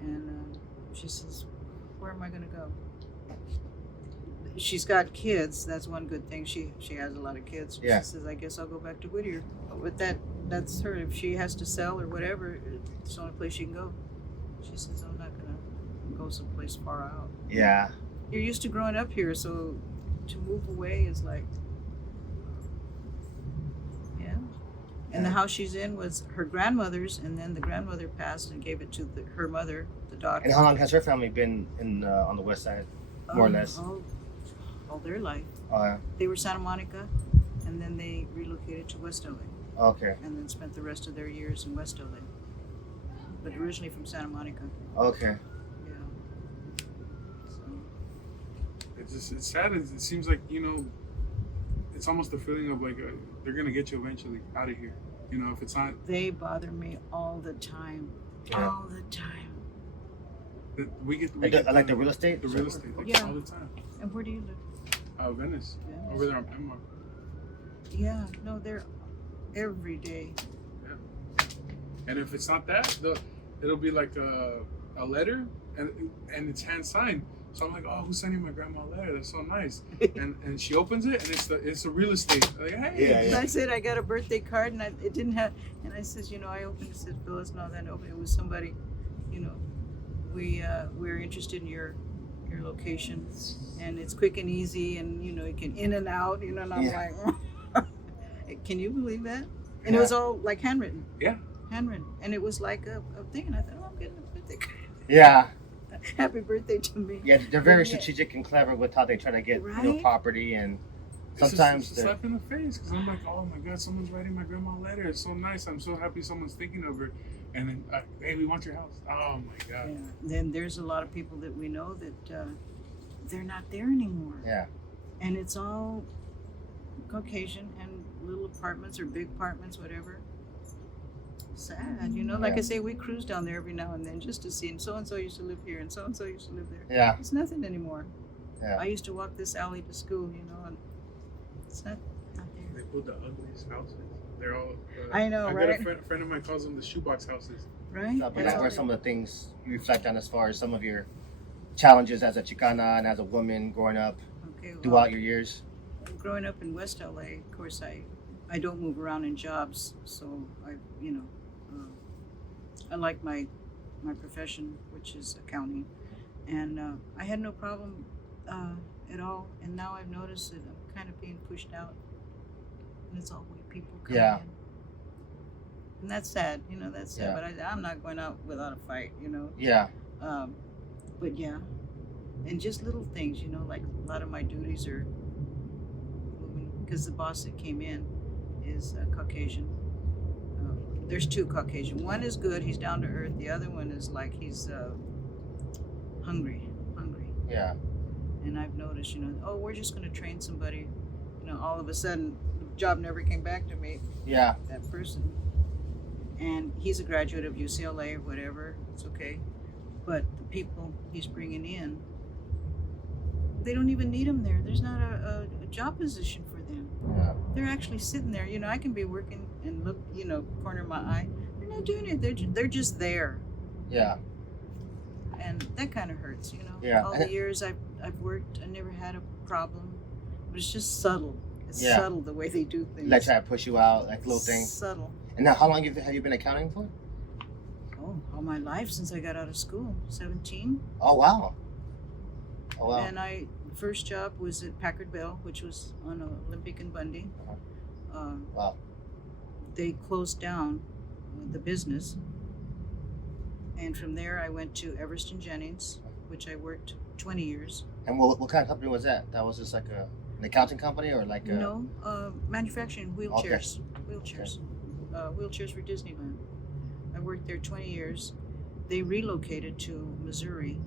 And she says, "Where am I going to go?" She's got kids. That's one good thing. She has a lot of kids. Yeah. She says, "I guess I'll go back to Whittier." But with that's her. If she has to sell or whatever, it's the only place she can go. She says, "I'm not going to go someplace far out." Yeah. You're used to growing up here, so to move away is like, yeah. And the house she's in was her grandmother's, and then the grandmother passed and gave it to her mother, the daughter. And how long has her family been in on the west side, more or less? All their life. Oh, yeah. They were Santa Monica, and then they relocated to West LA, Okay. and then spent the rest of their years in West LA. But originally from Santa Monica. Okay. Yeah. So. It's sad. It seems like, you know, it's almost a feeling of like they're gonna get you eventually out of here. You know, if it's not. They bother me all the time. Yeah. All the time. We get Like the real estate. The real estate, like, Yeah. all the time. And where do you live? Venice, Venice. over there on Penmar. Yeah, no, they're every day. And if it's not that, it'll be like a letter, and it's hand signed. So I'm like, oh, who's sending my grandma a letter? That's so nice. and she opens it, and it's a real estate. Like, hey. Yeah, yeah. I said I got a birthday card, and it didn't have. And I said, I opened it. Said Phyllis, no, that opened. It was somebody. We're interested in your location, and it's quick and easy, and you can in and out. And I'm like, can you believe that? And it was all like handwritten. Yeah. Handwritten, and it was like a thing. And I thought, I'm getting a birthday card. Yeah. Happy birthday to me. Yeah, they're very strategic and clever with how they try to get Right? Property, and It's sometimes just a slap in the face, because I'm like, oh my God, someone's writing my grandma a letter. It's so nice. I'm so happy someone's thinking of her. And then, hey, we want your house. Oh my God. Yeah. Then there's a lot of people that we know that they're not there anymore. Yeah. And it's all Caucasian and little apartments or big apartments, whatever. Sad, Like Yeah. I say, we cruise down there every now and then just to see. And so used to live here, and so used to live there. Yeah. It's nothing anymore. Yeah. I used to walk this alley to school, and it's not there. They build the ugliest houses. They're all. I know, I right? got a friend of mine calls them the shoebox houses. Right? But That's what all are they- some of the things you reflect on as far as some of your challenges as a Chicana and as a woman growing up Okay, well, throughout your years? growing up in West LA, of course, I don't move around in jobs, so I like my profession, which is accounting, and I had no problem at all. And now I've noticed that I'm kind of being pushed out, and it's all white people coming Yeah. in, and that's sad. That's sad. Yeah. But I'm not going out without a fight. Yeah. But yeah, and just little things. Like a lot of my duties are moving because the boss that came in is Caucasian. There's two Caucasian. One is good, he's down to earth. The other one is like he's hungry. Yeah. And I've noticed, oh, we're just going to train somebody. All of a sudden, the job never came back to me, Yeah. that person. And he's a graduate of UCLA or whatever. It's okay. But the people he's bringing in, they don't even need them there. There's not a job position for them. Yeah. They're actually sitting there. I can be working and look, corner of my eye. They're not doing it. They're just there. Yeah. And that kind of hurts, Yeah. All the years I've worked, I never had a problem. But it's just subtle. It's Yeah. subtle the way they do things. Like try to push you out, like little things. Subtle. And now, how long have you been accounting for? Oh, all my life since I got out of school, 17. Oh wow. Oh wow. And first job was at Packard Bell, which was on Olympic and Bundy. Wow. They closed down the business. And from there I went to Everest and Jennings, which I worked 20 years. And what kind of company was that? That was just like an accounting company or like a... No, manufacturing wheelchairs. Wheelchairs. Wheelchairs for Disneyland. I worked there 20 years. They relocated to Missouri.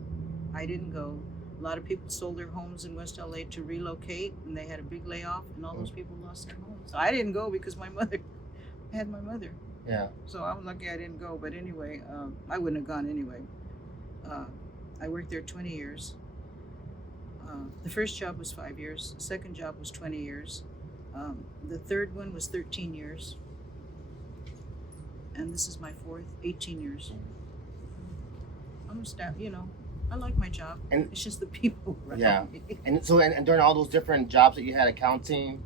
I didn't go. A lot of people sold their homes in West LA to relocate, and they had a big layoff, and all those people lost their homes. So I didn't go because I had my mother. Yeah. So I'm lucky I didn't go. But anyway, I wouldn't have gone anyway. I worked there 20 years. The first job was 5 years. The second job was 20 years. The third one was 13 years. And this is my fourth, 18 years. I'm a staff, I like my job. And- it's just the people around Yeah. me. And so, and during all those different jobs that you had accounting,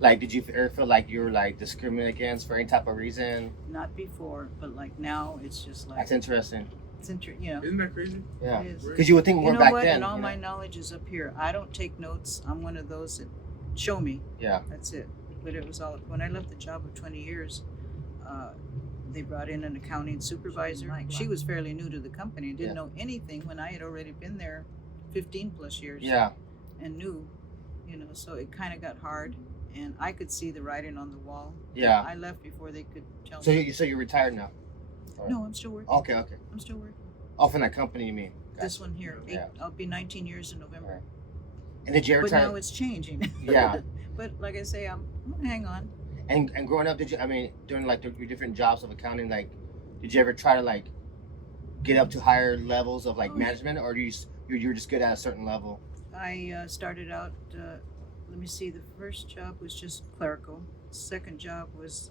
like, did you ever feel like you were like discriminated against for any type of reason? Not before, but like now, it's just like That's interesting. it's Isn't that crazy? Yeah. It is. Because you would think more You know back what? then. And all you know? my knowledge is up here. I don't take notes. I'm one of those that show me. Yeah. That's it. But it was all when I left the job of 20 years. They brought in an accounting supervisor. She was fairly new to the company, didn't know anything when I had already been there 15 plus years. Yeah. And knew, so it kind of got hard, and I could see the writing on the wall. Yeah. I left before they could tell So me. you're retired now? No, I'm still working. Okay. I'm still working. Oh, from that company, you mean? This one here. Yeah. I'll be 19 years in November. And did you ever But try? now it's changing. Yeah. But like I say, I'm gonna hang on. And growing up, during like your different jobs of accounting, like, did you ever try to like get up to higher levels of like Oh. management, or you're just good at a certain level? I started out. Let me see. The first job was just clerical. Second job was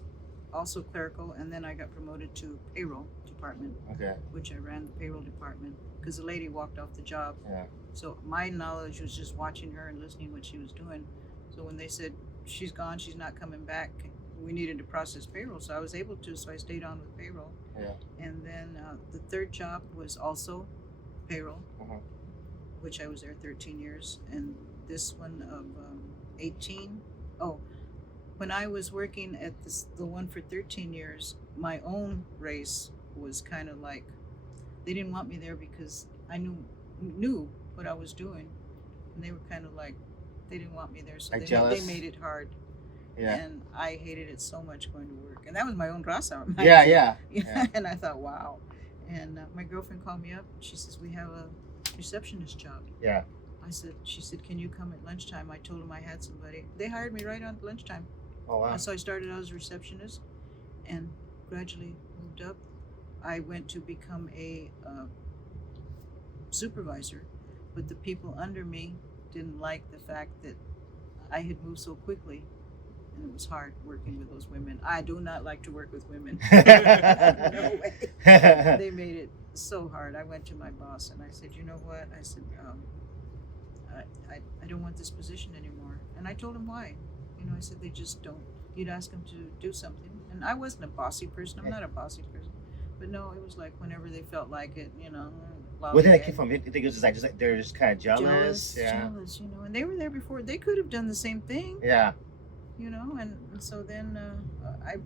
also clerical, and then I got promoted to payroll department, Okay. which I ran the payroll department because the lady walked off the job. Yeah. So my knowledge was just watching her and listening what she was doing. So when they said she's gone, she's not coming back, we needed to process payroll. So I was able to. So I stayed on with payroll. Yeah. And then the third job was also payroll, Uh-huh. which I was there 13 years. And this one of 18. Oh, when I was working at the one for 13 years, my own race was kind of like, they didn't want me there because I knew what I was doing. And they were kind of like, they didn't want me there. So Like they jealous? made it hard. Yeah. And I hated it so much going to work. And that was my own raza. Yeah. And I thought, wow. And my girlfriend called me up. She says, we have a receptionist job. Yeah. She said, can you come at lunchtime? I told them I had somebody. They hired me right on lunchtime. Oh wow. And so I started out as a receptionist and gradually moved up. I went to become a supervisor, but the people under me didn't like the fact that I had moved so quickly and it was hard working with those women. I do not like to work with women. No way. They made it so hard. I went to my boss and I said, you know what? I said, I don't want this position anymore. And I told him why. You know, I said, they just don't. You'd ask them to do something. And I wasn't a bossy person. I'm not a bossy person. But no, it was like whenever they felt like it, you know. Where did that come from? You think it was just like they're just kind of jealous? Jealous, you know. And they were there before. They could have done the same thing. Yeah. You know, and so then I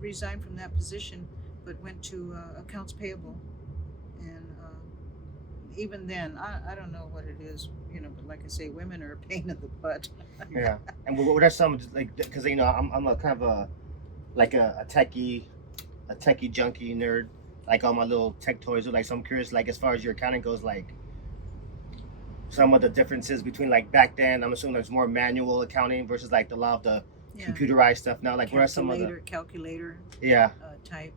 resigned from that position, but went to accounts payable. And even then, I don't know what it is, you know, but like I say, women are a pain in the butt. Yeah. And what are some, like, because, you know, I'm a kind of a techie junkie nerd, like all my little tech toys. Like, so I'm curious, like, as far as your accounting goes, like, some of the differences between, like, back then, I'm assuming there's more manual accounting versus, like, a lot of the computerized stuff now. Like, what are some of the calculator type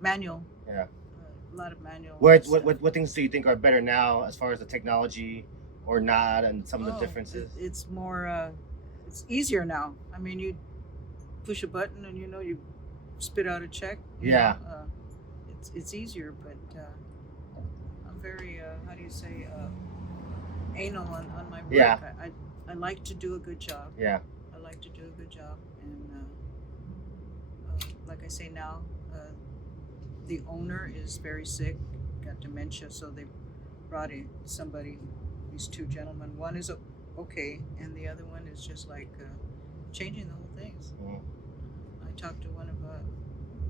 manual? Yeah. A lot of manual. What things do you think are better now as far as the technology or not, and some of the differences? It's more it's easier now. I mean, you push a button and, you know, you spit out a check. Yeah. It's easier, but I'm very how do you say anal on my work. Yeah. I like to do a good job. Yeah. I like to do a good job, and like I say now, the owner is very sick, got dementia, so they brought in somebody. These two gentlemen. One is okay, and the other one is just like changing the whole things. Mm. I talked to one of a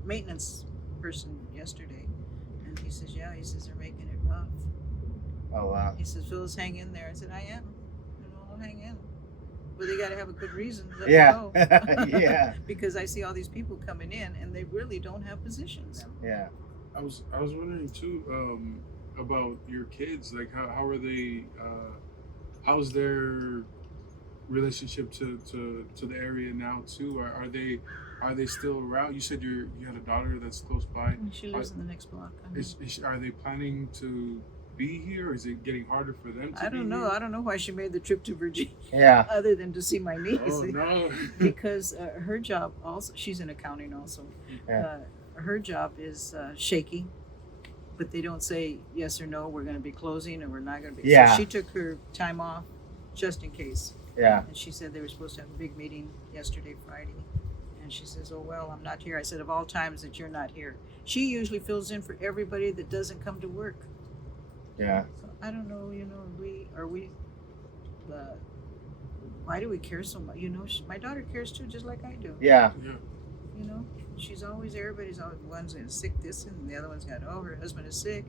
maintenance person yesterday, and he says, "Yeah," he says, "they're making it rough." Oh wow. He says, "Phyllis, hang in there." I said, "I am. You know, I'll hang in." But they got to have a good reason to let me go. Yeah. Because I see all these people coming in, and they really don't have positions. Yeah. I was wondering too about your kids. Like, how are they? How's their relationship to the area now too? Are they still around? You said you had a daughter that's close by. She lives in the next block. Are they planning to be here, or is it getting harder for them to I don't know. Here? I don't know why she made the trip to Virginia. Yeah. Other than to see my niece. Oh no. Because her job also, she's in accounting also. Yeah. Her job is shaky, but they don't say yes or no. We're going to be closing, or we're not going to be. Yeah. So she took her time off, just in case. Yeah. And she said they were supposed to have a big meeting yesterday, Friday. And she says, "Oh well, I'm not here." I said, "Of all times that you're not here." She usually fills in for everybody that doesn't come to work. Yeah. So I don't know. You know, why do we care so much? You know, my daughter cares too, just like I do. Yeah. Yeah. You know, she's always, everybody's always, one's sick this and the other one's got, her husband is sick,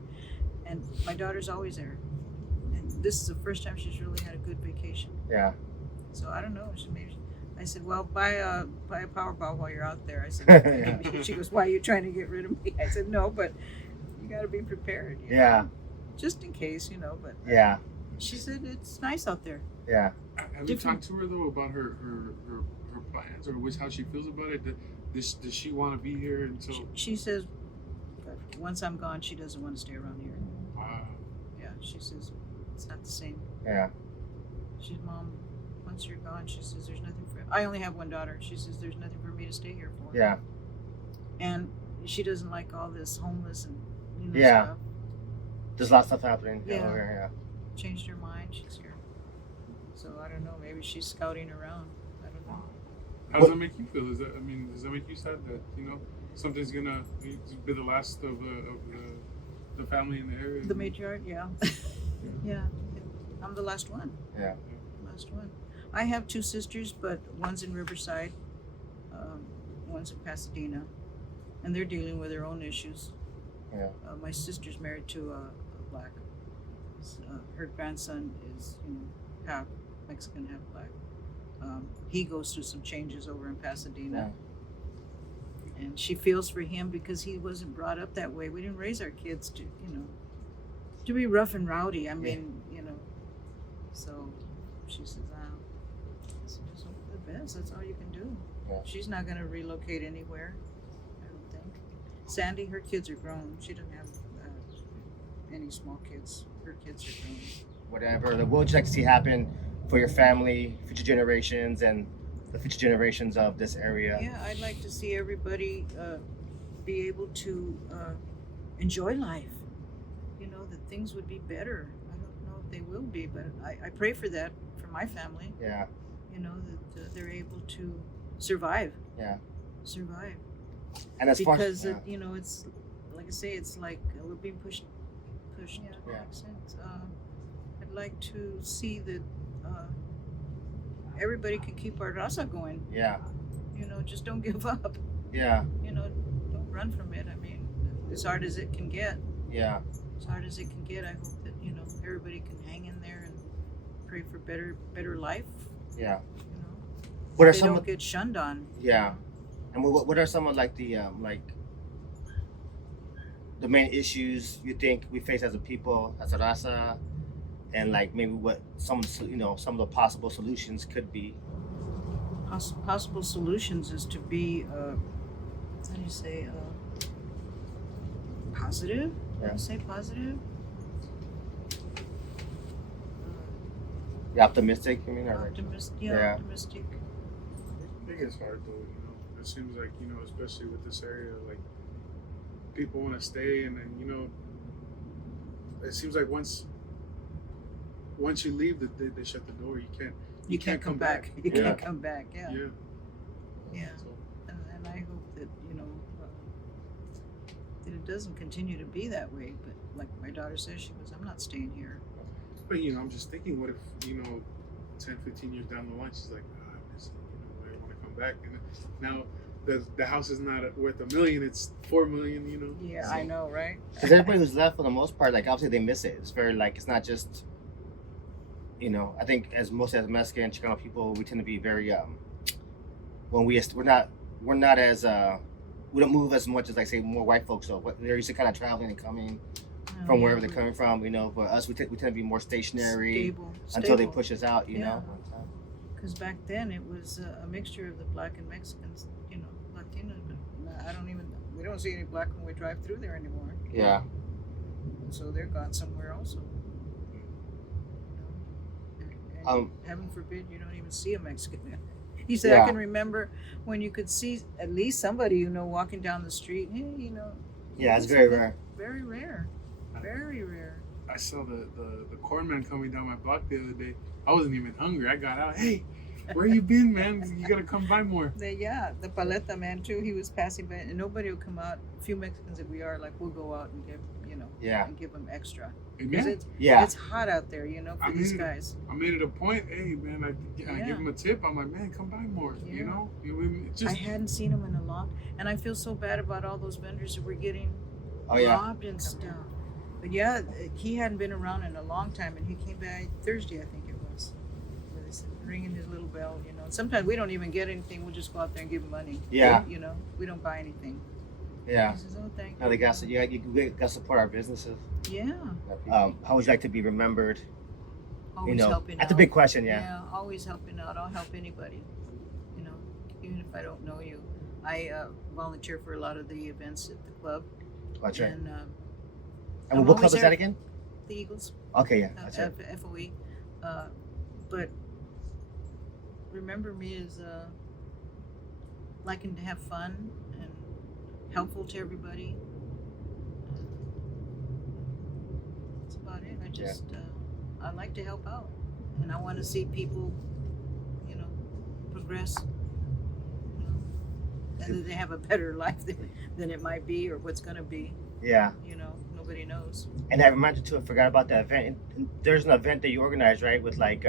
and my daughter's always there. And this is the first time she's really had a good vacation. Yeah. So I don't know. I said, well, buy a Powerball while you're out there. I said, okay. She goes, why are you trying to get rid of me? I said, no, but you got to be prepared. You know? Just in case, you know. But yeah. She said it's nice out there. Yeah. Have you talked to her though about her plans, or how she feels about it? Does she want to be here until? She says, once I'm gone, she doesn't want to stay around here. Yeah, she says it's not the same. Yeah. She said, Mom, once you're gone, she says there's nothing for. I only have one daughter. She says there's nothing for me to stay here for. Yeah. And she doesn't like all this homeless and stuff. There's a lot of stuff happening over Yeah. here. Changed her mind. She's here. So I don't know. Maybe she's scouting around. I don't know. How does that make you feel? Does that make you sad that something's gonna be the last of the family in the area? The matriarch, yeah. Yeah. I'm the last one. Yeah. Last one. I have two sisters, but one's in Riverside, one's in Pasadena, and they're dealing with their own issues. Yeah. My sister's married to a black. Her grandson is, half Mexican, half black. He goes through some changes over in Pasadena. Yeah. And she feels for him because he wasn't brought up that way. We didn't raise our kids to be rough and rowdy. I mean, so she says, just hope for the best. That's all you can do. Yeah. She's not going to relocate anywhere, I don't think. Sandy, her kids are grown. She doesn't have any small kids. Her kids are grown. Whatever. What would you like to see happen for your family, future generations, and the future generations of this area. Yeah, I'd like to see everybody be able to enjoy life. You know, that things would be better. I don't know if they will be, but I pray for that for my family. Yeah. You know, that they're able to survive. Yeah. Survive. And as Because far as you know, it's like I say, it's like we're being pushed. Yeah. Accent. I'd like to see that everybody can keep our raza going. yeah, You know, just don't give up. yeah, You know, don't run from it. I mean, as hard as it can get, yeah, as hard as it can get, I hope that you know everybody can hang in there and pray for better life. yeah. You know, What are they some don't of, get shunned on. yeah, and what are some of like the main issues you think we face as a people, as a raza, and like maybe what some some of the possible solutions could be. Possible solutions is to be, how do you say, positive? Yeah. How do you say positive? You optimistic, you mean? Or like, Optimistic. yeah. Yeah, optimistic. I think it's hard though, you know. It seems like, you know, especially with this area, like people want to stay, and then, you know, it seems like once you leave, they shut the door. You can't come back. You Yeah. can't come back. Yeah. Yeah. Yeah. So, And I hope that you know that it doesn't continue to be that way. But like my daughter says, she goes, "I'm not staying here." but you know, I'm just thinking, what if, you know, 10, 15 years down the line, she's like, I miss it, you know, I want to come back, and now the house is not worth $1 million; it's $4 million, you know. Yeah, So, I know, right? because everybody who's left for the most part, like obviously they miss it. It's very like it's not just. I think as Mexican Chicano people, we tend to be very when we're not as we don't move as much as like say more white folks. So they're used to kind of traveling and coming from wherever they're coming from. For us, we tend to be more stationary until they push us out. You know. Because back then it was a mixture of the black and Mexicans, you know, Latinos. But we don't see any black when we drive through there anymore. Yeah. So they're gone somewhere also. And heaven forbid you don't even see a Mexican. He said, Yeah. I can remember when you could see at least somebody, you know, walking down the street. Hey, you know. Yeah, it's very rare. Very rare. Very rare. I saw the corn man coming down my block the other day. I wasn't even hungry. I got out. Hey, where you been, man? You gotta come by more. The paleta man too. He was passing by, and nobody will come out. A few Mexicans that we are, like, we'll go out and give, you know, Yeah. and give them extra because Amen. it's hot out there, you know, for these guys. I made it a point. Hey, man, I Yeah. give him a tip. I'm like, man, come by more. Yeah. You know, I hadn't seen him in a long, and I feel so bad about all those vendors that were getting Oh yeah. robbed and stuff. But yeah, he hadn't been around in a long time, and he came back Thursday, I think it was, with ringing his little bell. You know, sometimes we don't even get anything. We'll just go out there and give him money. Yeah. You know, we don't buy anything. Yeah. He says, "Oh, thank No, you." they got you got to support our businesses. Yeah. How would you like to be remembered? Always helping that's out. a big question. Yeah. Always helping out. I'll help anybody. You know, even if I don't know you. I volunteer for a lot of the events at the club. That's right. And And I'm what club always is there. that again? the Eagles. Okay, yeah, that's right. FOE. But remember me as liking to have fun and helpful to everybody. That's about it. I just I like to help out, and I want to see people, you know, progress. You know, and that they have a better life than it might be or what's going to be. Yeah. You know, nobody knows. And I reminded you too, I forgot about that event. There's an event that you organize, right, with like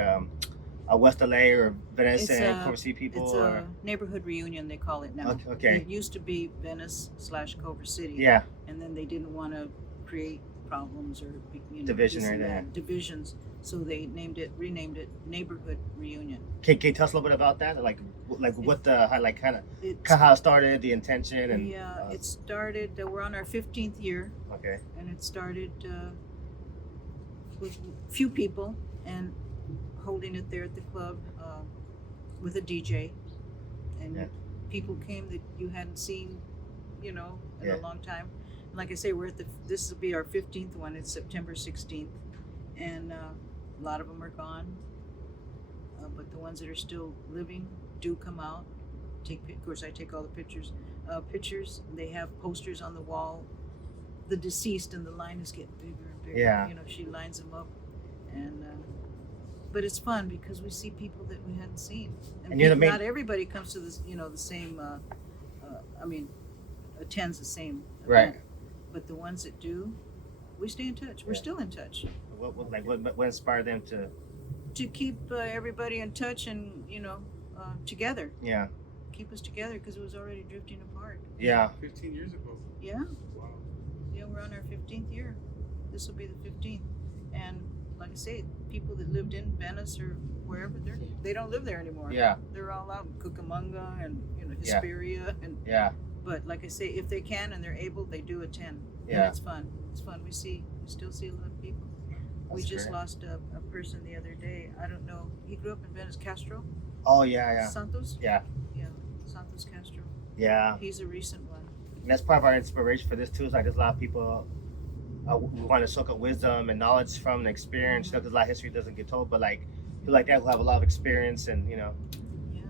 West LA or Venice and Culver City people? It's or... a neighborhood reunion, they call it now. Okay. It used to be Venice/Culver City. Yeah. And then they didn't want to create problems or Division this or and that, anything. Divisions. So they renamed it Neighborhood Reunion. Can you tell us a little bit about that? Like what the how It's, how it started, the intention, and yeah, it started. We're on our 15th year, okay. and it started with few people and holding it there at the club with a DJ, and Yeah. people came that you hadn't seen, you know, in Yeah. a long time. And like I say, this will be our 15th one. It's September 16th, and a lot of them are gone, but the ones that are still living, do come out. Of course, I take all the pictures. They have posters on the wall. The deceased, and the line is getting bigger and bigger. Yeah. You know, she lines them up, and but it's fun because we see people that we hadn't seen, And you're the main- not everybody comes to this. You know, the same. Attends the same event. Right. But the ones that do, we stay in touch. We're Yeah. still in touch. What inspired them to? To keep everybody in touch and together. Yeah. Keep us together because it was already drifting apart. Yeah. 15 years ago. Yeah. Wow. Yeah, we're on our 15th year. This will be the 15th. And like I say, people that lived in Venice or wherever, they don't live there anymore. Yeah. They're all out in Cucamonga and Yeah. Hesperia and Yeah. but like I say, if they can and they're able, they do attend. Yeah. And it's fun. It's fun. We still see a lot of people. We That's just great. lost a person the other day. I don't know. He grew up in Venice. Castro? Oh yeah. Santos? Yeah. Yeah. Santos Castro. Yeah. He's a recent one. And that's part of our inspiration for this too. Is like there's a lot of people we want to soak up wisdom and knowledge from and experience. Because a lot of history doesn't get told, but like people like that who have a lot of experience and Yeah.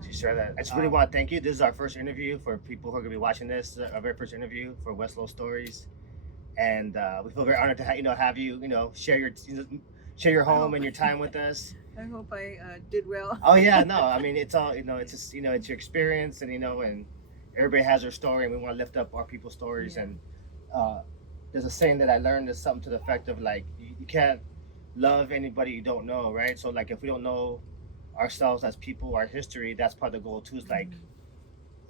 to share that. I just really want to thank you. This is our first interview for people who are going to be watching this. Our very first interview for Westlow Stories, and we feel very honored to have you share your home and your time with us. I hope I did well. Oh yeah, no, I mean it's all it's just it's your experience and and everybody has their story and we want to lift up our people's stories Yeah. and there's a saying that I learned is something to the effect of like you can't love anybody you don't know, right? So like if we don't know ourselves as people, our history, that's part of the goal too. Is like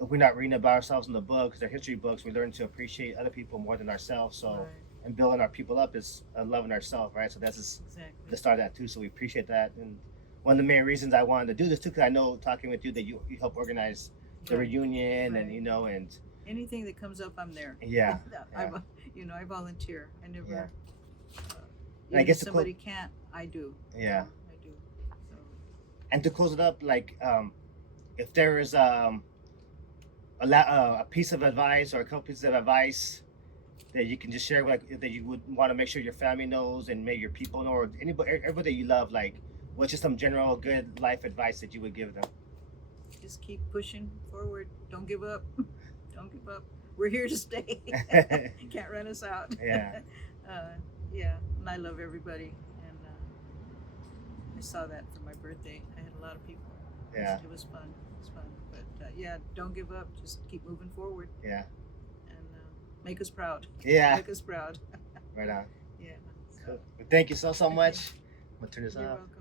if we're not reading about ourselves in the books, they're history books, we learn to appreciate other people more than ourselves. So Right. and building our people up is loving ourselves, right? So that's just Exactly. the start of that too. So we appreciate that. And one of the main reasons I wanted to do this too, because I know talking with you that you help organize the Right. reunion Right. and Anything that comes up, I'm there. yeah. I volunteer. I never. Yeah. Even And I guess if somebody can't, I do. Yeah. I do. So, And to close it up, like if there is a piece of advice or a couple pieces of advice that you can just share, like that you would want to make sure your family knows and maybe your people know, or everybody you love, like what's just some general good life advice that you would give them? just keep pushing forward. Don't give up. Don't give up. We're here to stay. Can't run us out. Yeah. Yeah. And I love everybody. And I saw that for my birthday. I had a lot of people. Yeah. It was fun. It was fun. But yeah, don't give up. Just keep moving forward. Yeah. And make us proud. Yeah. Make us proud. Right on. Yeah. So, Cool. Thank you so Okay. much. I'm gonna turn this you're off. welcome.